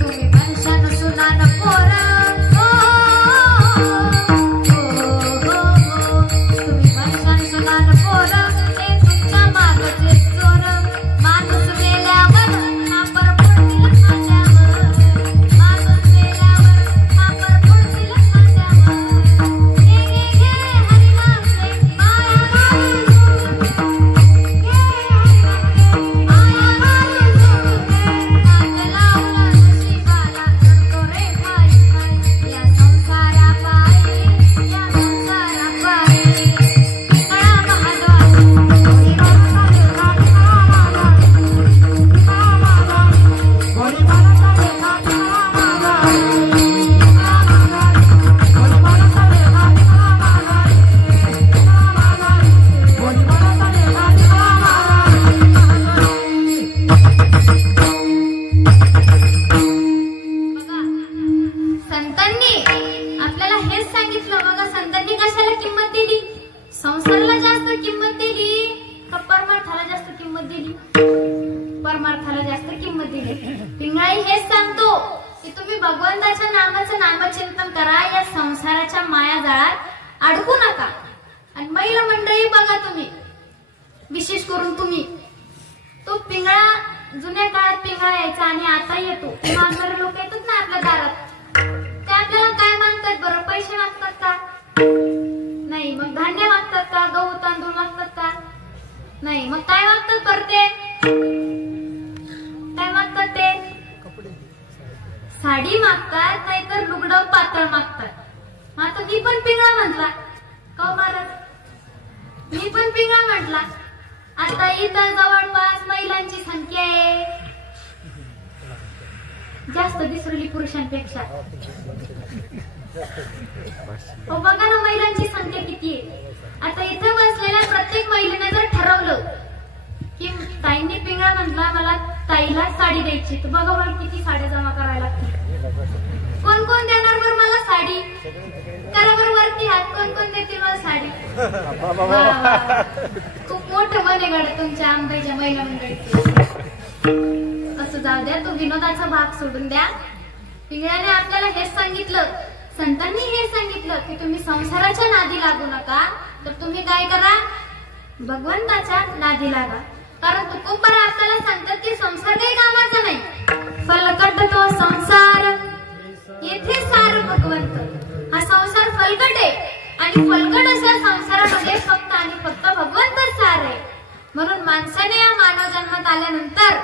तुम्ही मनुष्यानं सुनानं पोरं तुम्ही मनुष्यानं सुनानं पोरं हे तुमच्या मागचे चोर. माणूस मेल्यावर खापर पडतील खांद्यावर. माणूस मेल्यावर खापर पडतील खांद्यावर. घे घे घे हरिनामचे माया मारून सोडून दे. घे हरिनामचे माया मारून सोडून दे. हात लावला नशिबाला रडतो रे भाई भाई. या संसारापायी या संसारापायी पिंगळा महाद्वार. बघा संतांनी आपल्याला हेच सांगितलं. बघा संतांनी कशाला किंमत दिली? संसाराला जास्त किंमत दिली का परमार्थाला जास्त किंमत दिली? परमार्थाला जास्त किंमत दिली. पिंगळाई हेच सांगतो की तुम्ही भगवंताच्या नामाचं नामचिंतन करा. या संसाराच्या माया जाळात अडकू नका. आणि महिला मंडळी बघा तुम्ही, विशेष करून तुम्ही, तो पिंगळा जुन्या काळात पिंगळा यायचा आणि आता येतो. मागणारे लोक येतात ना आपल्या दारात, ते आपल्याला काय मागतात बरं? पैसे मागतात का? नाही. मग धान्य मागतात का? गहू तांदूळ मागतात का? नाही. मग काय मागतात बरं ते? काय मागतात ते? साडी मागतात, नाहीतर लुगडं पातळ मागतात. मग आता मी पण पिंगळा म्हटला का महाराज? मी पण पिंगळा म्हटला. आता इथं जवळपास महिलांची संख्या आहे जास्त दिसरली पुरुषांपेक्षा. बघा ना महिलांची संख्या किती आहे. आता इथे बसलेल्या प्रत्येक महिलेने जर ठरवलं की ताईंनी पिंगळा म्हटला मला ताईला साडी द्यायची, तर बघा मला किती साड्या जमा करायला लागतील. कोण कोण देणार बरं मला साडी? करा बरं वरती हात. कोण कोण देतील मला साडी? खूप मोठं मन आहे गाड्या तुमच्या आंब्याच्या महिला मंडळीचं. असं जाऊ द्या, तो विनोदाचा भाग सोडून द्या. पिंगळ्याने आपल्याला हेच सांगितलं, संतांनी हे सांगितलं की तुम्ही संसाराच्या नादी लागू नका, तर तुम्ही काय करा? भगवंताच्या नादी लागा. कारण तुकोबारा आपल्याला सांगतात की संसार काही कामाचा नाही. फलकट तो संसार येथे सार भगवंत. हा संसार फलकट आहे आणि फलकट अशा संसारामध्ये फक्त आणि फक्त भगवंतच सार आहे. म्हणून माणसाने या मानव जन्मात आल्यानंतर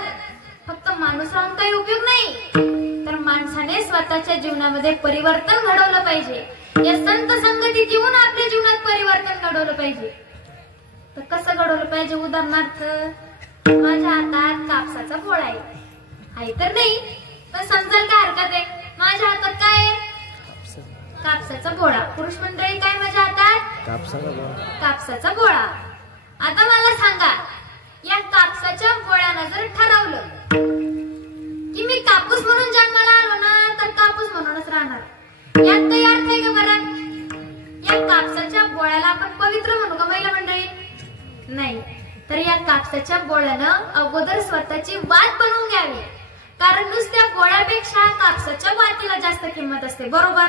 फक्त माणूस राहून काही उपयोग नाही, तर माणसाने स्वतःच्या जीवनामध्ये परिवर्तन घडवलं पाहिजे. या संत संगतीत येऊन आपल्या जीवनात परिवर्तन घडवलं पाहिजे. तर कसं घडवलं पाहिजे? उदाहरणार्थ माझ्या हातात कापसाचा पोळा आहे तर नाही, पण समजाल काय हरकत आहे? माझ्या हातात काय आहे? कापसाचा पोळा. पुरुष मंडळी काय माझ्या हातात? कापसाचा पोळा. आता मला सांगा, या कापसाच्या पोळ्यानं जर ठरवलं की मी कापूस म्हणून जन्माला आलो ना, तर कापूस म्हणूनच राहणार. यात काही अर्थ आहे का बरं? या कापसाच्या पोळ्याला आपण पवित्र म्हणू का महिला मंडळी? नाही. तर या कापसाच्या पोळ्यानं अगोदर स्वतःची वात बनवून घ्यावी. कारण नुसत्या पोळ्यापेक्षा कापसाच्या वातीला जास्त किंमत असते, बरोबर?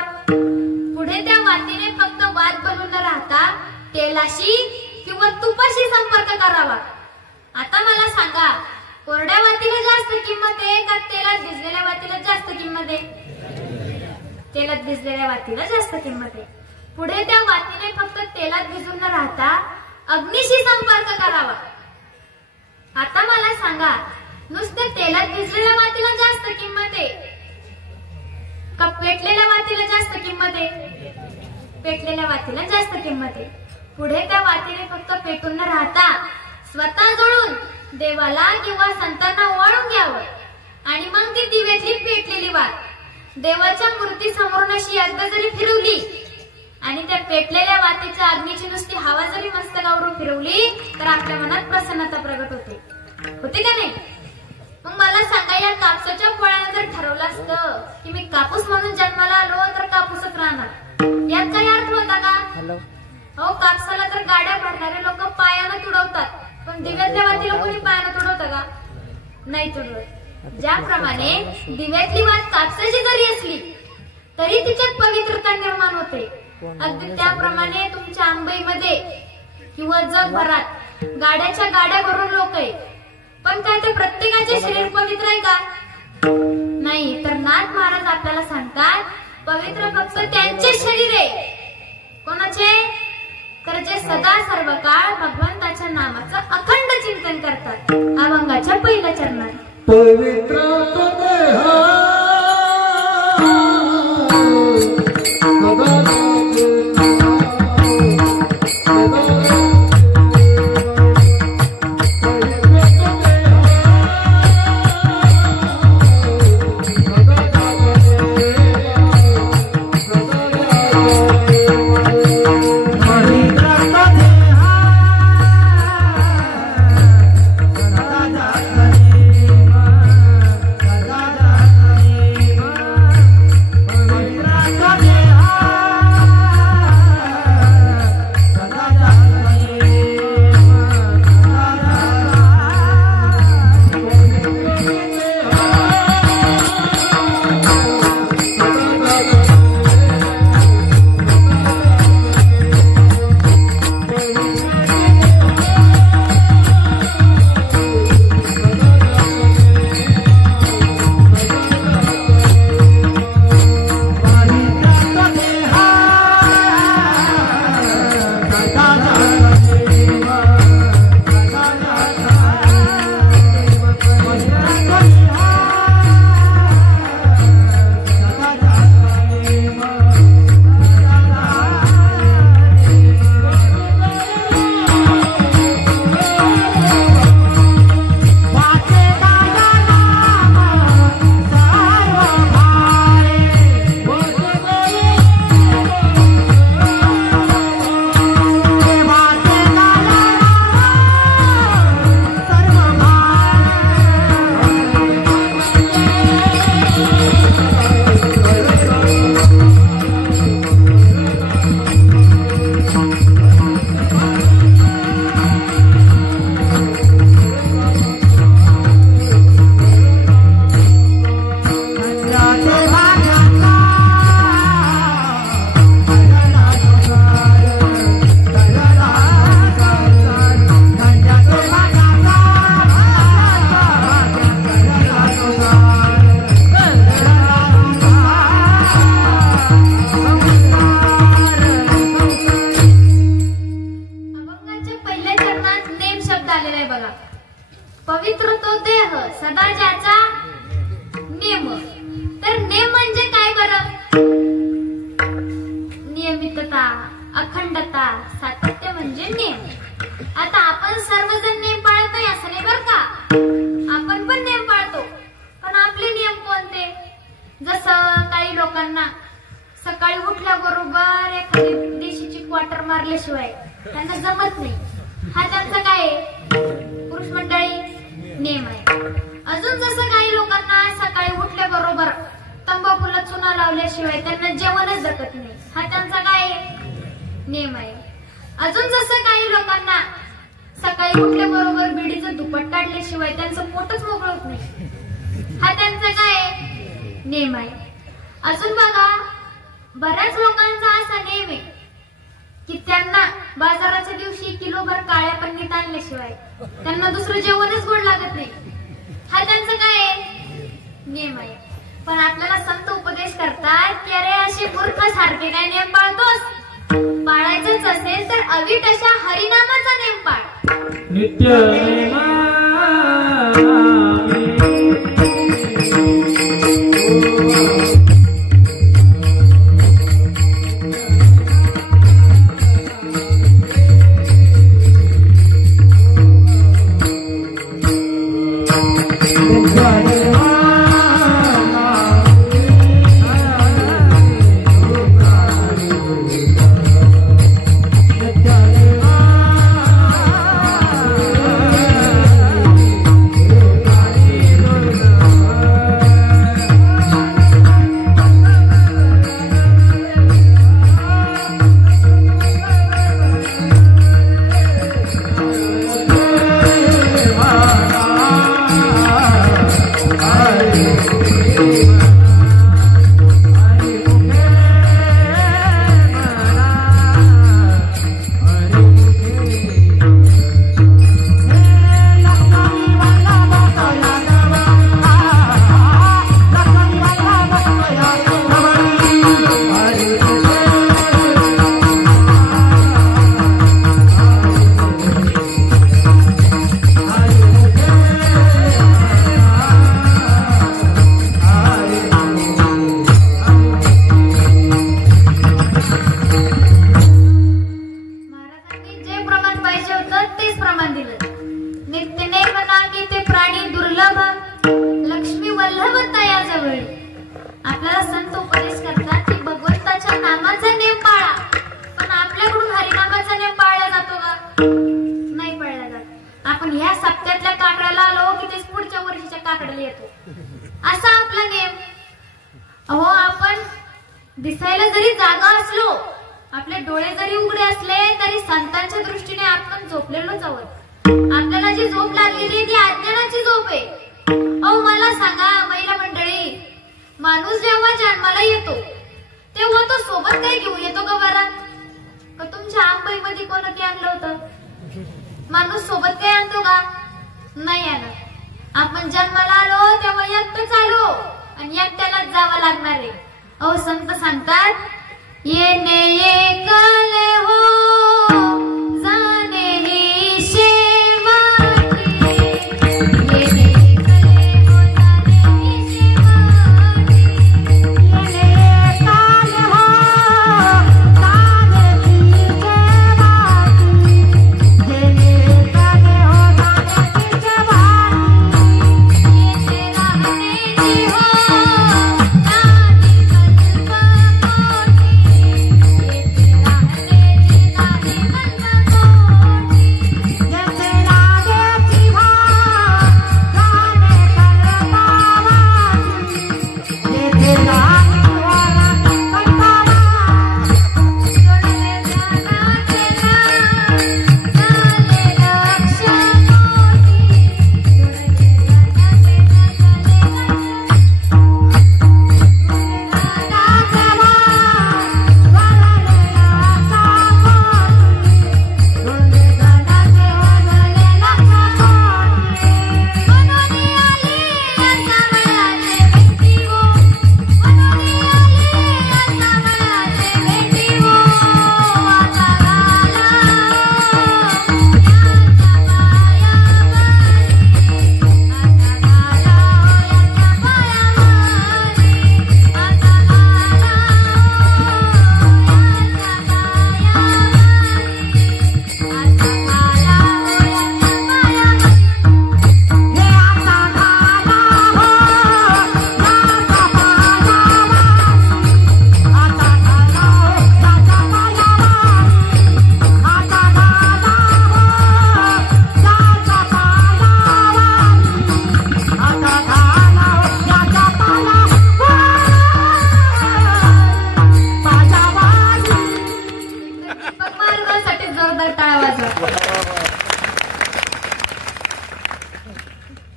पुढे त्या वातीने फक्त वात बनवून न राहता तेलाशी किंवा तुपाशी संपर्क करावा. आता मला सांगा, कोरड्या वातीला जास्त किंमत आहे का तेलात भिजलेल्या वातीला जास्त किंमत आहे? तेलात भिजलेल्या वातीला जास्त किंमत आहे. पुढे त्या वातीने फक्त तेलात भिजून न राहता अग्नीशी संपर्क करावा. आता मला सांगा, नुसत्या तेलात भिजलेल्या वातीला जास्त किंमत आहे का पेटलेल्या वातीला जास्त किंमत आहे? पेटलेल्या वातीला जास्त किंमत आहे. पुढे त्या वातीने फक्त पेटून न राहता स्वतः जळून देवाला किंवा संतांना ओवाळून घ्यावं आणि मग ती दिव्यातली पेटलेली वात देवाच्या मूर्ती समोरून अशी एकदा जरी फिरवली आणि त्या पेटलेल्या वातीच्या अग्नीची नुसती हवा जरी मस्तकावरून फिरवली तर आपल्या मनात प्रसन्नता प्रगट होते का नाही? मग मला सांगा, या कापसाच्या पोळ्यानं जर ठरवलं असतं की मी कापूस म्हणून जन्माला आलो तर कापूसच राहणार, यात काही अर्थ होता का? अहो कापसाला तर गाड्या भरणारे लोक पायानं तुडवतात, पण दिव्यातल्या वातीला कोणी पायानं तुडवतं का? नाही तुडवत. ज्याप्रमाणे दिव्यातली वात कापसाची जरी असली तरी तिच्यात पवित्रता निर्माण होते, अगदी त्याप्रमाणे तुमच्या आंबईमध्ये किंवा जगभरात गाड्याच्या गाड्या भरून लोक आहेत, पण काय ते प्रत्येकाचे शरीर पवित्र आहे का? नाही. तर नाथ महाराज आपल्याला सांगतात पवित्र फक्त त्यांचे शरीर आहे. कोणाचे? तर जे सदा सर्व काळ भगवंताच्या नामाचं अखंड चिंतन करतात. अभंगाच्या पहिल्या चरणात पवित्र पवित्र तो देह सदा ज्याचा नेम. तर नेम म्हणजे काय बरं? नियमितता, अखंडता, सातत्य म्हणजे नेम. आता आपण सर्वजण नेम पाळत नाही असं नाही बरं का, आपण पण नेम पाळतो. पण आपले नियम कोणते? जसं काही लोकांना सकाळी उठल्याबरोबर एखादी देशीची क्वार्टर मारल्याशिवाय त्यांना जमत नाही. हा त्यांचा काय पुरुष मंडळी नेम आहे. अजून जसं काही लोकांना सकाळी उठल्याबरोबर तंबाखूला चुना लावल्याशिवाय त्यांना जेवणच जगत नाही. हा त्यांचा काय नेम आहे. अजून जसं काही लोकांना सकाळी उठल्याबरोबर बिडीचं दुपट काढल्याशिवाय त्यांचं पोटच मोकळं होत नाही. हा त्यांचा काय नेम आहे. अजून बघा बऱ्याच लोकांचा असा नेम आहे की त्यांना बाजाराच्या दिवशी किलोभर काळ्या पन्नीत आणल्याशिवाय त्यांना दुसरं जेवणच गोड लागत नाही. हा त्यांचा काय नेम आहे. पण आपल्याला संत उपदेश करतात की अरे असे मूर्ख सारखे काय नेम पाळतोस? पाळायचंच असेल तर अवीट अशा हरिनामाचा नेम पाळ. नित्य ह्या सप्त्यातल्या काकड्याला आलो की तेच पुढच्या वर्षीच्या काकड्याला येतो, असा आपला नेम. अहो आपण दिसायला जरी जागा असलो, आपले डोळे जरी उघडे असले तरी संतांच्या दृष्टीने आपण झोपलेलोच आहोत. आपल्याला जी झोप लागलेली ती अज्ञानाची झोप आहे. अहो मला सांगा महिला मंडळी, माणूस जेव्हा जन्माला येतो तेव्हा तो सोबत काय घेऊन येतो का बरं? का तुमच्या आंबाईमध्ये कोण ते आणलं होतं? माणूस सोबत काय आणतो का? नाही आणत. आपण जन्माला आलो तेव्हा एकटंच आलो आणि एकट्यालाच जावं लागणार आहे. अहो संत सांगतात, येणे एकले हो जाणे ही शेवाटी, येणे एकले हो जाणे ही शेवाटी, येणे एकले हो जाणे ही शेवाटी, येणे एकले हो जाणे ही शेवाटी, येणे राहण्याची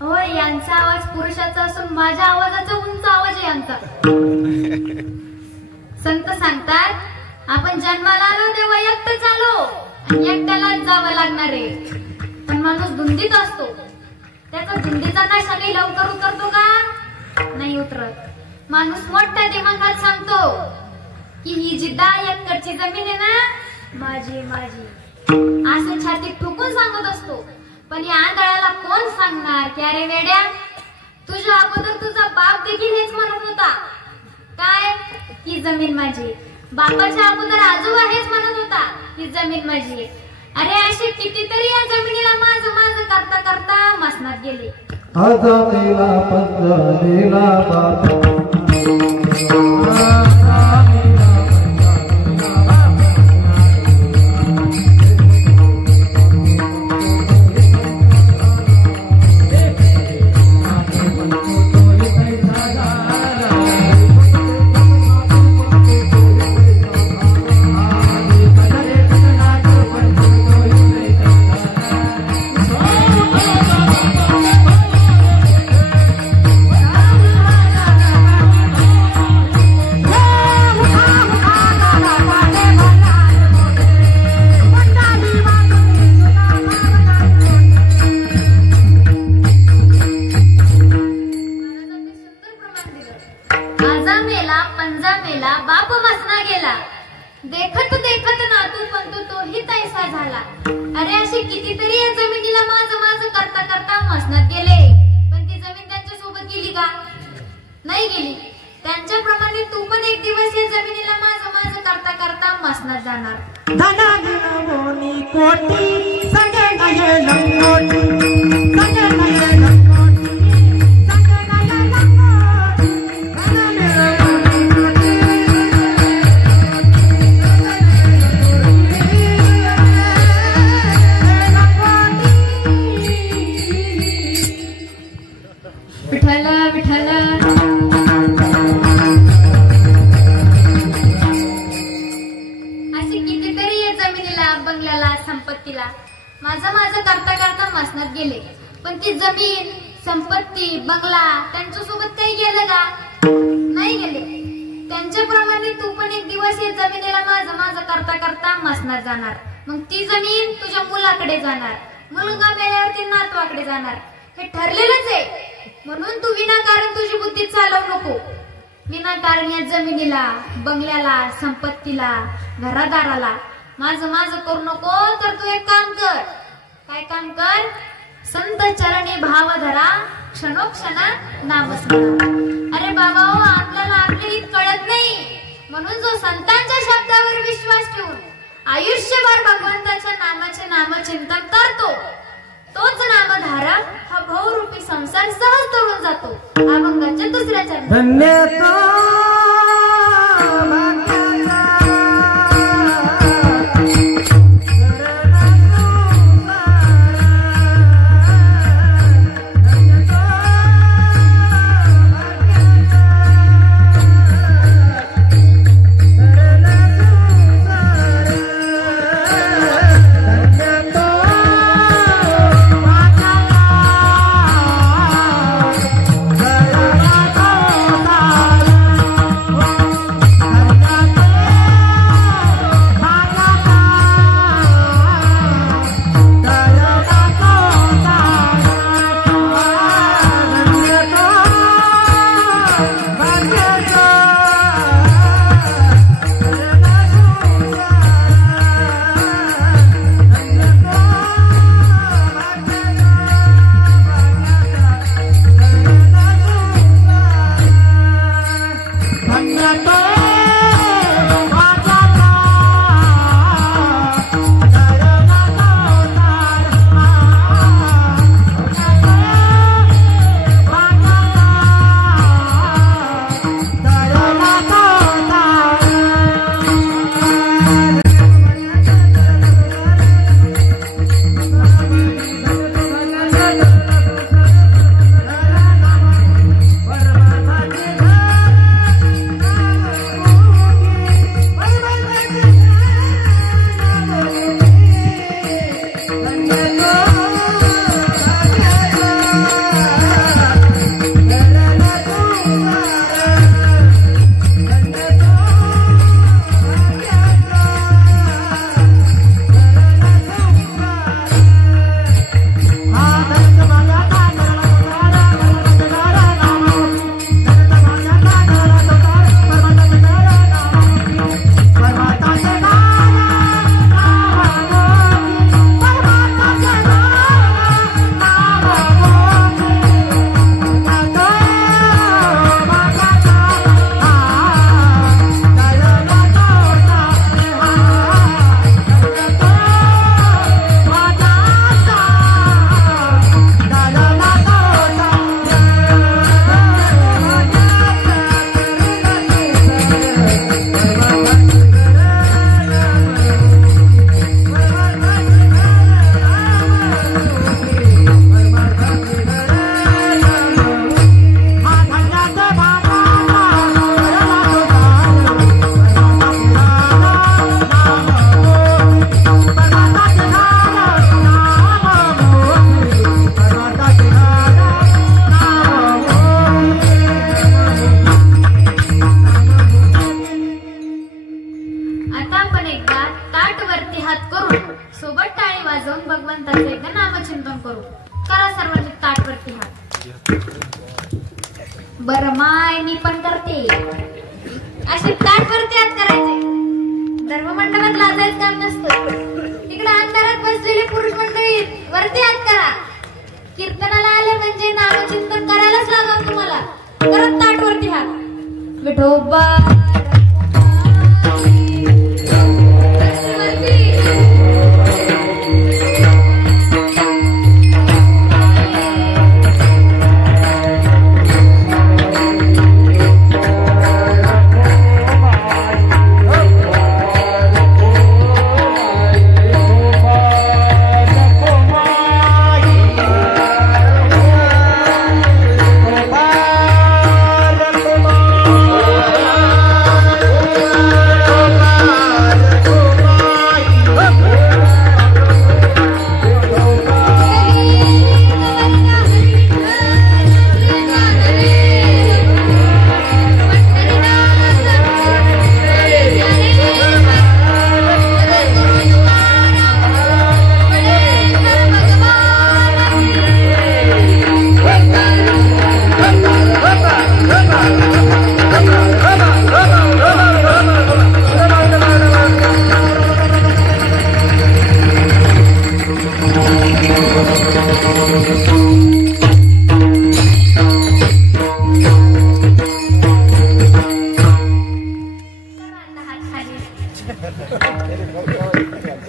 हो यांचा आवाज पुरुषाचा असून माझ्या आवाजाचा उंच आवाज आहे यांचा. संत सांगतात, आपण जन्माला आलो तेव्हा एकटंच आलो आणि एकट्यालाच जावं लागणार आहे. पण माणूस धुंदीत असतो, त्याचा धुंदीचा नशा काही लवकर उतरतो का? नाही उतरत. माणूस मोठ्या दिमागात सांगतो की ही जी 10 एकरची जमीन आहे ना, माझी माझी असं छातीत ठोकून सांगत असतो. पण या आंधळ्याला कोण सांगणार की अरे वेड्या, तुझ्या अगोदर तुझा बाप देखील हेच म्हणत होता, काय ही जमीन माझी. बापाच्या अगोदर आजोबा हेच म्हणत होता ही जमीन माझी. अरे असे कितीतरी या जमिनीला माझं माझं करता करता मसनात गेले. आजामेला पंजालेला बाबा देखत देखत नातू पंतू तोही तैसा झाला. अरे अशी कितीतरी या जमिनीला माझं माझं करता करता मसनात गेले. पण ती जमीन त्यांच्या सोबत गेली का? नाही गेली. त्यांच्याप्रमाणे तू पण एक दिवस या जमिनीला माझं माझं करता करता मसनात जाणार. माझं माझं करता करता मसनात गेले, पण ती जमीन संपत्ती बंगला त्यांच्यासोबत काही गेलं का? नाही गेले. त्यांच्याप्रमाणे तू पण एक दिवस या जमिनीला माझं माझं करता करता मसनात जाणार. मग ती जमीन तुझ्या मुलाकडे जाणार, मुलगा मेल्यावरती नातवाकडे जाणार. हे ठरलेलंच आहे. म्हणून तू विनाकारण तुझी बुद्धी चालवू नको. विनाकारण या जमिनीला बंगल्याला संपत्तीला घरादाराला माझं माझं करू नको. तर तू एक काम कर. काय काम कर? संत चरणी भाव धरा, क्षणोक्षणा नामस्मरण. अरे बाबा हो, आपल्याला आपले हित कळत नाही. म्हणून जो संतांच्या शब्दावर विश्वास ठेवून आयुष्यभर भगवंताच्या नामाचे नामचिंतन करतो, तोच नामधारक हा भवरूपी संसार सहज तोडून जातो. अभंगाच्या दुसऱ्या चरणात बरं माय मी पण करते. अशी ताट वरती हात करायचे. धर्ममंडपात लाजायचं काम नसतं. तिकडे अंधारात बसलेले पुरुष मंडळी वरती हात करा. कीर्तनाला आले म्हणजे नामचिंतन करायलाच लागावं तुम्हाला. परत ताट वरती हात. विठोबा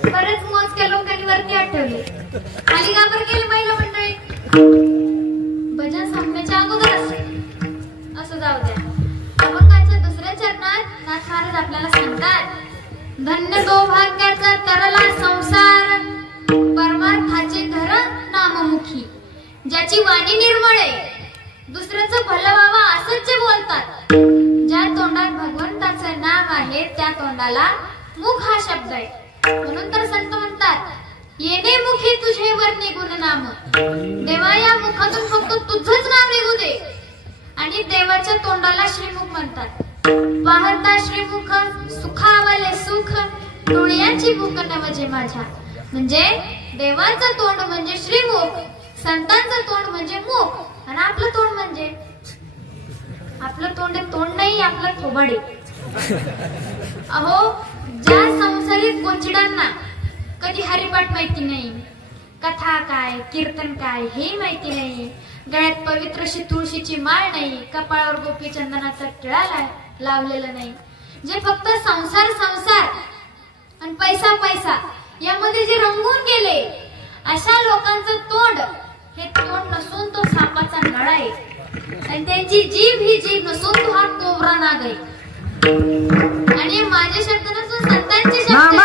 बरेच मोजक्या लोकांनी वरती आठवले. खाली गाबर गेली महिला मंडळी. भजन संपण्याच्या अगोदर असं जाऊ द्या. अभंगाच्या दुसऱ्या चरणात नाथ महाराज आपल्याला सांगतात, धन्य सौभाग्याचा तरला संसार, परमार्थाचे घर नाममुखी. ज्याची वाणी निर्मळ आहे, दुसऱ्याचं भलं व्हावं असंच जे बोलतात. ज्या तोंडात भगवंताचं नाम आहे त्या तोंडाला मुख हा शब्द आहे. म्हणून तर संत म्हणतात, येणे मुखी तुझे वर निघून नाम. देवा या मुखातून फक्त तुझंच नाव निघू दे. आणि देवाच्या तोंडाला श्रीमुख म्हणतात. पाहता श्रीमुख सुखावले सुख, डोळ्याची भूक नवजे माझ्या. म्हणजे देवाचं तोंड म्हणजे श्रीमुख, संतांचं तोंड म्हणजे मुख, आणि आपलं तोंड म्हणजे आपलं तोंड नाही, आपलं थोबाडे. अहो, ज्या संसारिक गोचिडांना कधी हरिपाठ माहिती नाही, कथा काय कीर्तन काय हे माहिती नाही, गळ्यात पवित्र अशी तुळशीची माळ नाही, कपाळावर गोपी चंदनाचा टिळा लावलेला नाही, जे फक्त संसार संसार आणि पैसा पैसा यामध्ये जे रंगून गेले, अशा लोकांचं तोंड हे तोंड नसून तो सापाचा नळा आहे. आणि त्यांची जीभ ही जीभ नसून तो हा कोबरा नाग आहे. आणि माझे शब्द नसून संतांचे शब्द.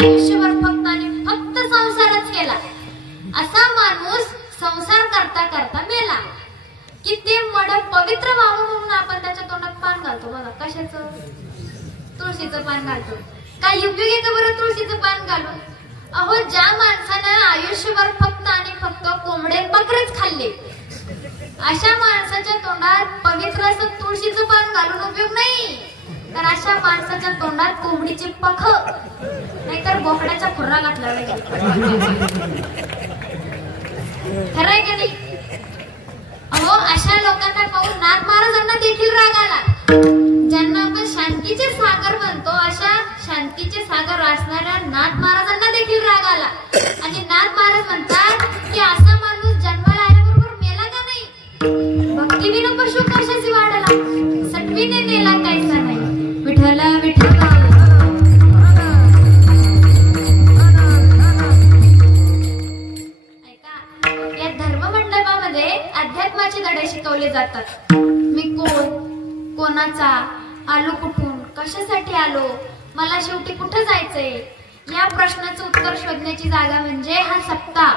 आयुष्यभर फक्त आणि फक्त संसारच केला, असा माणूस संसार करता करता मेला की ते मड पवित्र व्हावं म्हणून आपण त्याच्या तोंडात पान घालतो. बघा कशाचं? तुळशीचं पान घालतो. काय उपयोग आहे का बरं तुळशीचं पान घालून? अहो, ज्या माणसानं आयुष्यभर फक्त आणि फक्त कोंबडे बकरेच खाल्ले, अशा माणसाच्या तोंडात पवित्र असं तुळशीचं पान घालून उपयोग नाही. तर अशा माणसाच्या तोंडात कोंबडीचे पख नाहीतर बोकड्याचा खुर्रा घातला पाहिजे. खरंय का नाही? अहो, अशा लोकांना पाहून नाथ महाराजांना देखील राग आला. ज्यांना आपण शांतीचे सागर म्हणतो, अशा शांतीचे सागर असणाऱ्या नाथ महाराजांना देखील राग आला. आणि नाथ महाराज म्हणतात की असा माणूस जन्माला आल्याबरोबर मेला का नाही? भक्तीविना पशु कशाची वाढला, सटवीने नेला कायचा नाही. विठ्ठल विठ्ठल. या धर्ममंडपामध्ये अध्यात्माचे धडे शिकवले जातात. मी कोण, कोणाचा, आलो कुठून, कशासाठी आलो, मला शेवटी कुठं जायचंय, या प्रश्नाचं उत्तर शोधण्याची जागा म्हणजे हा सप्ताह.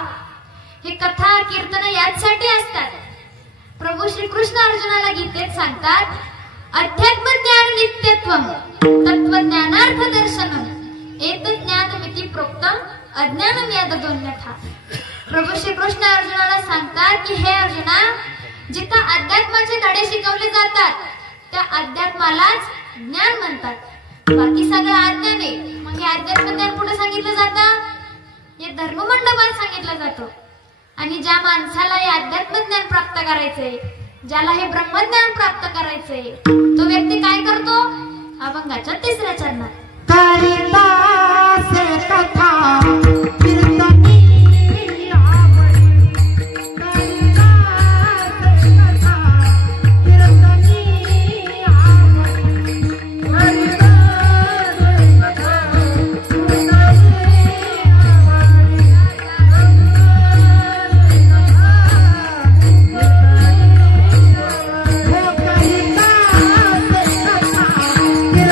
हे कथा कीर्तन यासाठी असतात. प्रभू श्रीकृष्ण अर्जुनाला गीतेत सांगतात, अध्यात्म ज्ञान नित्यत्वम तत्वज्ञानार्थ दर्शनम एत ज्ञानमिति प्रोक्तम अज्ञानम याददोन्यथा. प्रभू श्रीकृष्ण अर्जुनाला सांगतात की हे अर्जुना, जिथं अध्यात्माचे धडे शिकवले जातात त्या अध्यात्मालाच ज्ञान म्हणतात. बाकी सगळं अज्ञान आहे. मग हे अध्यात्म ज्ञान कुठे सांगितलं जातं? हे धर्ममंडपात सांगितलं जातं. आणि ज्या माणसाला हे अध्यात्म ज्ञान प्राप्त करायचंय, ज्याला हे ब्रह्मज्ञान प्राप्त करायचंय, तो व्यक्ती काय करतो? अभंगाच्या तिसऱ्या चरणात Yeah.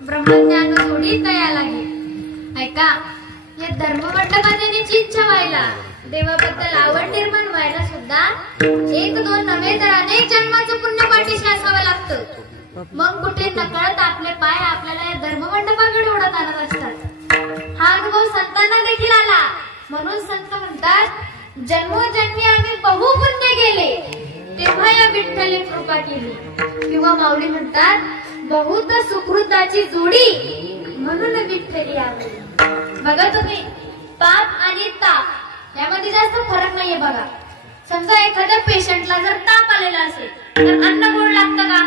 ब्रह्मज्ञान थोडी तया लागे. ऐका, या धर्ममंडपात येण्याची इच्छा व्हायला, देवाबद्दल आवड निर्माण व्हायला सुद्धा 1-2 नव्हे तर अनेक जन्माचं पुण्य पाठीशी असावं लागतं. मग कुठे नकळत आपले पाय आपल्याला या धर्ममंडपाकडे ओढत आणत असतात. हा अनुभव संतांना देखील आला. म्हणून संत म्हणतात, जन्मोजन्मी आम्ही बहु पुण्य केले तेव्हा या विठ्ठलने कृपा केली. किंवा माऊली म्हणतात, बहुत सुकृताची जोडी म्हणून विठ्ठली आली. बघा तुम्ही, ताप आणि ताप यामध्ये जास्त फरक नाहीये. बघा, समजा एखाद्या पेशंटला जर ताप आलेला असेल तर अन्न गोड लागतं का?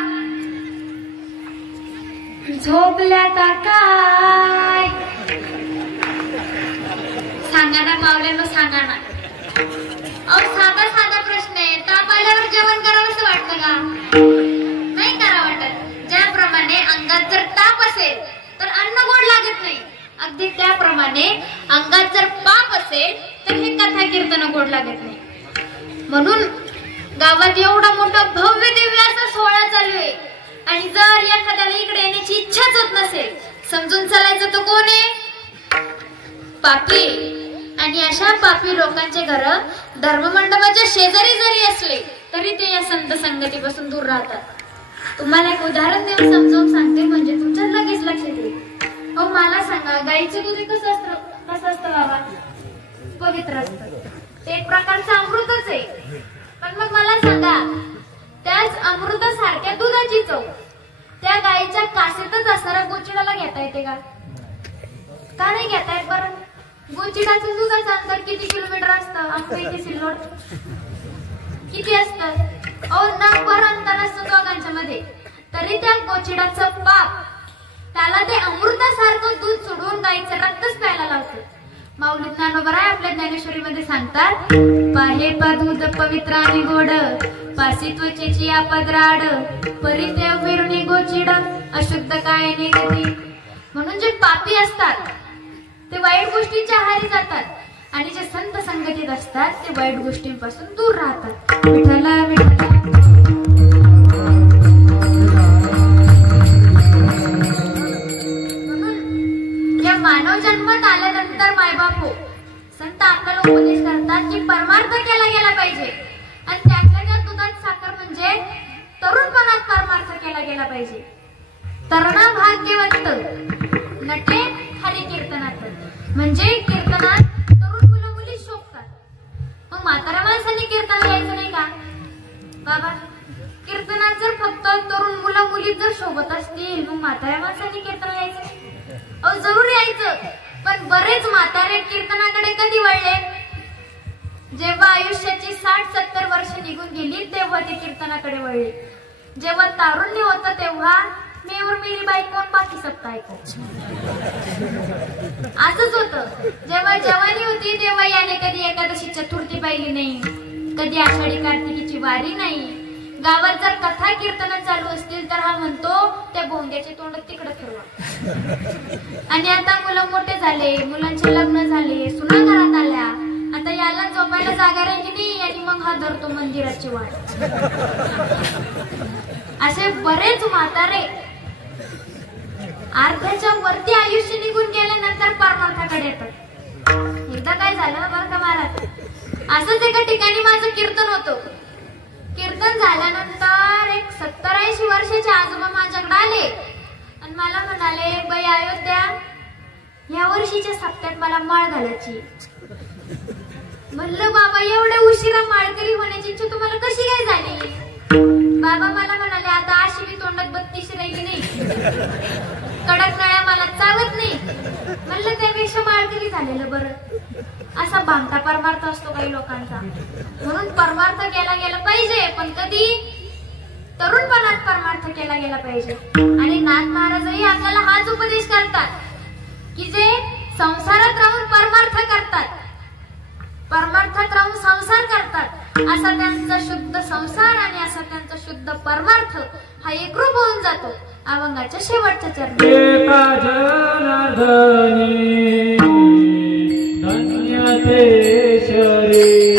झोपल्या का काय? सांगा ना मावल्यानं, सांगा ना. अहो, साधा साधा प्रश्न आहे. ताप आल्यावर जेवण करावंसं वाटतं का? नाही करा वाटत. ज्याप्रमाणे अंगात जर ताप असेल तर अन्न गोड लागत नाही, अगदी त्याप्रमाणे अंगात जर पाप असेल तर हे कथा कीर्तन गोड लागत नाही. म्हणून गावात एवढा मोठा भव्य दिव्य असा सोहळा चालू आहे आणि जर एखाद्याला इकडे येण्याची इच्छाच होत नसेल, समजून चालायचं तो कोण आहे? पापी. आणि अशा पापी लोकांचे घर धर्ममंडपाच्या शेजारी जरी असले तरी ते या संत संगतीपासून दूर राहतात. तुम्हाला एक उदाहरण देऊन समजावून सांगते, म्हणजे तुमच्या लगेच लक्षात येईल. हो, मला सांगा, गाईचं दूध कसं असतं बाबा? पवित्र असतं. ते एक प्रकारचं अमृतच आहे. पण मग मला सांगा, त्याच अमृतासारख्या दुधाची चव त्या गाईच्या कासेतच असणाऱ्या गोचिडाला घेता येते का? का नाही घेता येत बरं? गोचिडाचं दुधाचं अंतर किती किलोमीटर असतं? आमच्या सिल्लोड किती असतं? अहो, नागभर अंतर असतं दोघांच्या मध्ये. तरी त्या गोचिडाचं पाप त्याला ते अमृतासारखं दूध सोडून गाईचं रक्तच प्यायला लावतं. माऊली ज्ञानोबा राय आपल्या ज्ञानेश्वरी मध्ये सांगतात, पाहे पा दूध पवित्र आणि गोड, पासी त्वचेची आपद्राड, परित्याग विरुणी गोचिड, अशुद्ध काय निगती. म्हणून जे पापी असतात ते वाईट गोष्टींच्या आहारी जातात आणि जे संत संगतीत असतात ते वाईट गोष्टींपासून दूर राहतात. विठ्ठला विठ्ठला. म्हणून या मानव जन्मात आल्यानंतर मायबाप हो, संत आपल्याला उपदेश करतात की परमार्थ केला गेला पाहिजे आणि त्यातल्या त्या दुधात साखर म्हणजे तरुणपणात परमार्थ केला गेला पाहिजे. तरणा भाग्यवंत नटे हरी कीर्तनात, म्हणजे कीर्तनात तरुण मुलं मुली शोभतात. मग म्हाताऱ्या माणसांनी कीर्तन गायचं नाही का बाबा? कीर्तनात जर फक्त तरुण मुलं मुली जर शोभत असतील मग म्हाताऱ्या माणसांनी कीर्तन गायचं? अहो, जरूर यायचं. पण बरेच म्हातारे कीर्तनाकडे कधी वळले? जेव्हा आयुष्याची 60-70 वर्ष निघून गेली तेव्हा ते कीर्तनाकडे वळले. जेव्हा तारुण्य होतं तेव्हा मी और मेरी बाई कोण बाकी सबका ऐको असंच होतं. जेव्हा जवानी होती तेव्हा याने कधी एकादशी चतुर्थी पाहिली नाही, कधी आषाढी कार्तिकीची वारी नाही. गावात जर कथा कीर्तन चालू असतील तर हा म्हणतो त्या भोंग्याचे तोंड तिकडे फिरवा. आणि आता मुलं मोठे झाले, मुलांचे लग्न झाले, सुना घरात आल्या, आता याला झोपायला जागा राहिली नाही आणि मग हा धरतो मंदिराची वाट. असे बरेच म्हातारे अर्ध्याच्या वरती आयुष्य निघून गेल्यानंतर परमार्थाकडे येतात. एकदा काय झालं बरं का महाराज, असंच एका ठिकाणी माझं कीर्तन होतं. कीर्तन झाल्यानंतर एक 70-80 वर्षाचे आजोबा माझ्याकडे आले आणि मला म्हणाले, बाई अयोध्या, या वर्षीच्या सप्त्यात मला माळ घालायची. म्हणलं, बाबा एवढे उशिरा माळकरी होण्याची इच्छा तुम्हाला कशी काय झाली? बाबा मला म्हणाले, आता आशिवी तोंडात 32 राहिली नाही, कडक नळ्या मला चावत नाही. म्हणलं, त्यापेक्षा माळकरी झालेलं बरं. असा भामटा परमार्थ असतो काही लोकांचा. म्हणून परमार्थ केला गेला पाहिजे, पण कधी? तरुणपणात परमार्थ केला गेला पाहिजे. आणि नाथ महाराजही आपल्याला हाच उपदेश करतात की जे संसारात राहून परमार्थ करतात, परमार्थात राहून संसार करतात, असा त्यांचा शुद्ध संसार आणि असा त्यांचा शुद्ध परमार्थ हा एकरूप होऊन जातो अभंगाच्या शेवटच्या चरणी. धन्य ते शरीर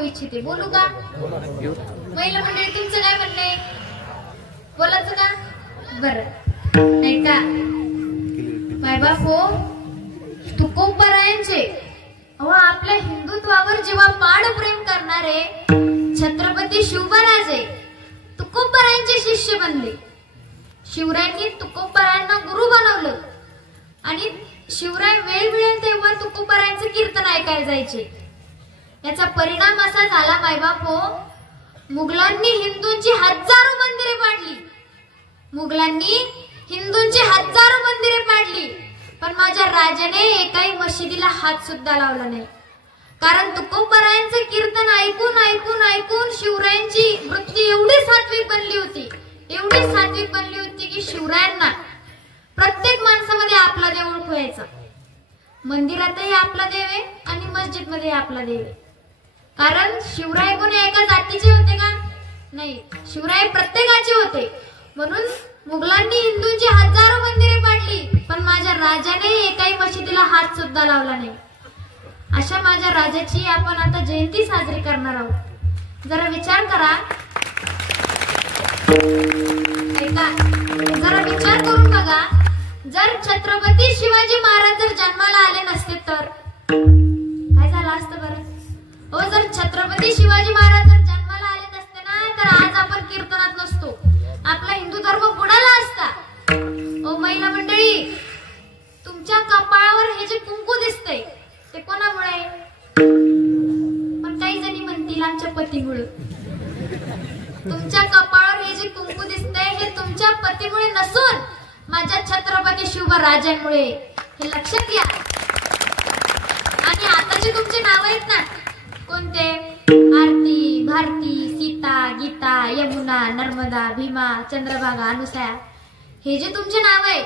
बोलू इच्छिते. बोलू का? महिला मंडळी तुमचं काय म्हणणं आहे? बोलायचं का? बरं ऐका मायबाप हो, तुकोबरायांचे अहो आपल्या हिंदुत्वावर जेव्हा पाड प्रेम करणारे छत्रपती शिवबराजे तुकोबरायांचे शिष्य बनले. शिवरायांनी तुकोबरायांना गुरु बनवलं आणि शिवराय वेळ मिळेल तेव्हा तुकोबरायांचं कीर्तन ऐकायला जायचे. याचा परिणाम असा झाला मायबाप हो, मुघलांनी हिंदूंची हजारो मंदिरे पाडली. मुघलांनी हिंदूंची हजारो मंदिरे पाडली, पण माझ्या राजाने एकाही मशिदीला हात सुद्धा लावला नाही. कारण तुकोबरायांचं कीर्तन ऐकून ऐकून ऐकून शिवरायांची वृत्ती एवढी सात्विक बनली होती, एवढी सात्विक बनली होती की शिवरायांना प्रत्येक माणसामध्ये आपला देव ओळखू यायचा. मंदिरातही आपला देव आहे आणि मस्जिद मध्ये आपला देव आहे. कारण शिवराय कोणी एका जातीचे होते का? नाही, शिवराय प्रत्येकाचे होते. म्हणून मुघलांनी हिंदूंची हजारो मंदिरे पाडली, पण माझ्या राजाने एकाही मशिदीला हात सुद्धा लावला नाही. अशा माझ्या राजाची आपण आता जयंती साजरी करणार आहोत. जरा विचार करा, जरा विचार करून बघा, जर छत्रपती शिवाजी महाराज जर जन्माला आले नसते तर काय झालं असतं बरं? हो, जर छत्रपती शिवाजी महाराज जर जन्माला आले नसते ना, तर आज आपण कीर्तनात नसतो, आपला हिंदू धर्म बुडाला असता. ओ महिला मंडळी, तुमच्या कपाळावर हे जे कुंकू दिसतंय ते कोणामुळे? पण काही जणी म्हणतील आमच्या पतीमुळे. तुमच्या कपाळावर हे जे कुंकू दिसतंय हे तुमच्या पतीमुळे नसून माझ्या छत्रपती शिवरायांमुळे, हे लक्षात घ्या. आणि आताचे तुमचे नाव आहेत ना, कोणते? आरती, भारती, सीता, गीता, यमुना, नर्मदा, भीमा, चंद्रभागा, अनुसया, हे जे तुमचे नाव आहे,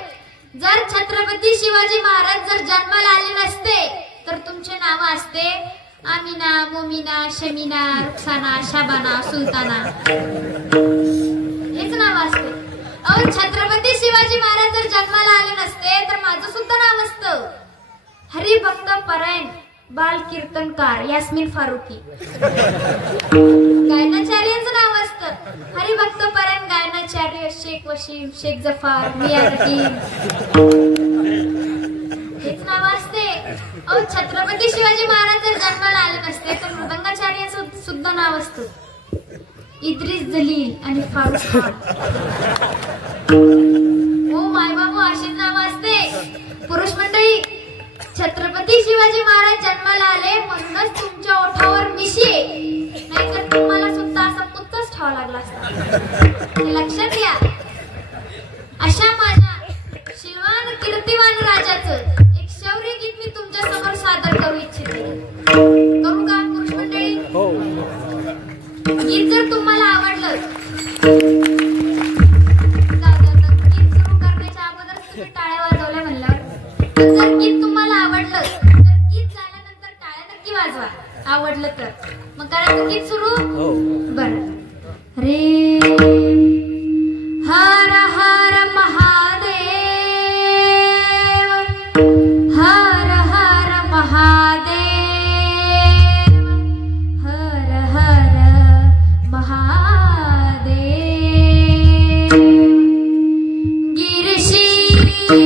जर छत्रपती शिवाजी महाराज जर जन्माला आले नसते तर तुमचे नाव असते आमिना, मोमिना, शमीना, रुखसाना, शाबाना, सुलताना, हेच नाव असते. अहो, छत्रपती शिवाजी महाराज जर जन्माला आले नसते तर माझं सुद्धा नाव असतं हरिभक्त परायण बाल कीर्तनकार यास्मिन फारुकी. गायनाचार्यांचं नाव असतं हरिभक्त परायण गायनाचार्य शेख वशीम, शेख जफर, मिया रहीम, हेच नाव असते. अहो, छत्रपती शिवाजी महाराज जर जन्माला आले नसते तर मृदंगाचार्यांचं सुद्धा नाव असतं इद्रिस जलील आणि फारुख खान. हो मायबाबू, अशीच नाव असते. पुरुष मंडळी, छत्रपती शिवाजी महाराज जन्माला आले म्हणूनच तुमच्या ओठावर मिशी आहे, नाहीतर तुम्हाला सुद्धा असा पुत्तच ठेवा लागला असता. हे लक्षात घ्या. अशा माझ्या शिलवान कीर्तिवान राजाचं एक शौर्य गीत मी तुमच्या समोर सादर करू इच्छिते. करू का पुरुष मंडळी? गीत जर तुम्हाला आवडलं, गीत सुरू करण्याच्या अगोदर तुम्ही टाळ्या वाजवल्या म्हणल्यावर, जर गीत तुम्हाला आवडलं तर गीत झाल्यानंतर टाळ्या नक्की वाजवा. आवडलं तर मग करायचं गीत सुरू. बरं. रे हर हर महादेव, हर हर महादेव, हर हर महादेव. गिरशिखरी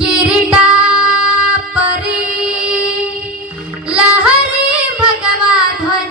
किरीटा परी लहरी भगवा ध्वज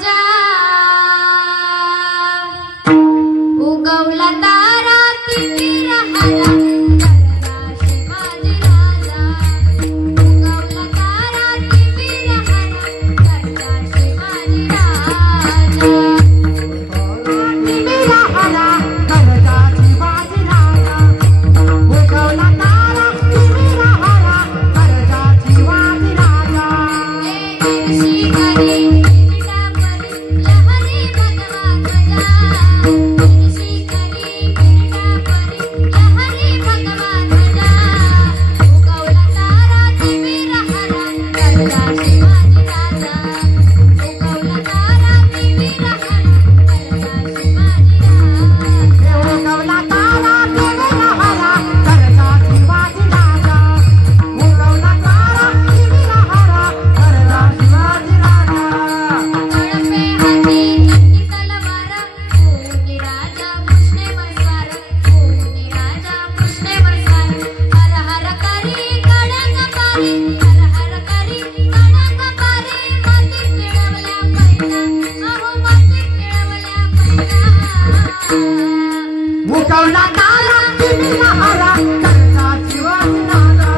उगवला तारा चिमिला हरा करता शिवाजी राजा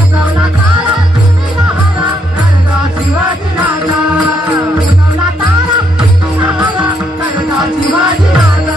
उगवला तारा चिमिला हरा करता शिवाजी राजा उगवला तारा चिमिला हरा करता शिवाजी राजा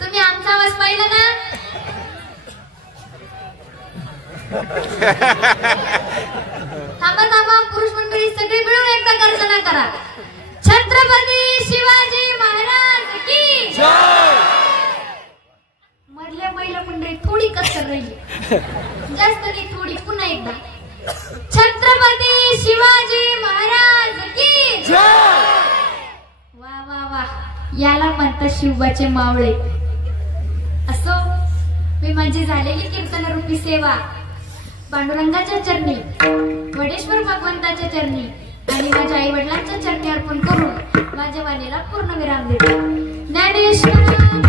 तुम्ही आमचा आवाज पाहिला ना? थांबा थांबा, पुरुष मंडळी सगळे मिळून एकदा गर्जना करा. छत्रपती शिवाजी महाराज की जय. मधल्या महिला मंडळी थोडी कसर राहिली, जास्त नाही, थोडी. पुन्हा एकदा छत्रपती शिवाजी महाराज की जय. वा वा वा, याला म्हणतात शिवबाचे मावळे. असो, मी माझी झालेली कीर्तन रूपी सेवा पांडुरंगाच्या चरणी, वडेश्वर भगवंताच्या चरणी आणि माझ्या आई वडिलांच्या चरणी अर्पण करून माझ्या वाणीला पूर्ण विराम देतो. ज्ञानेश्वर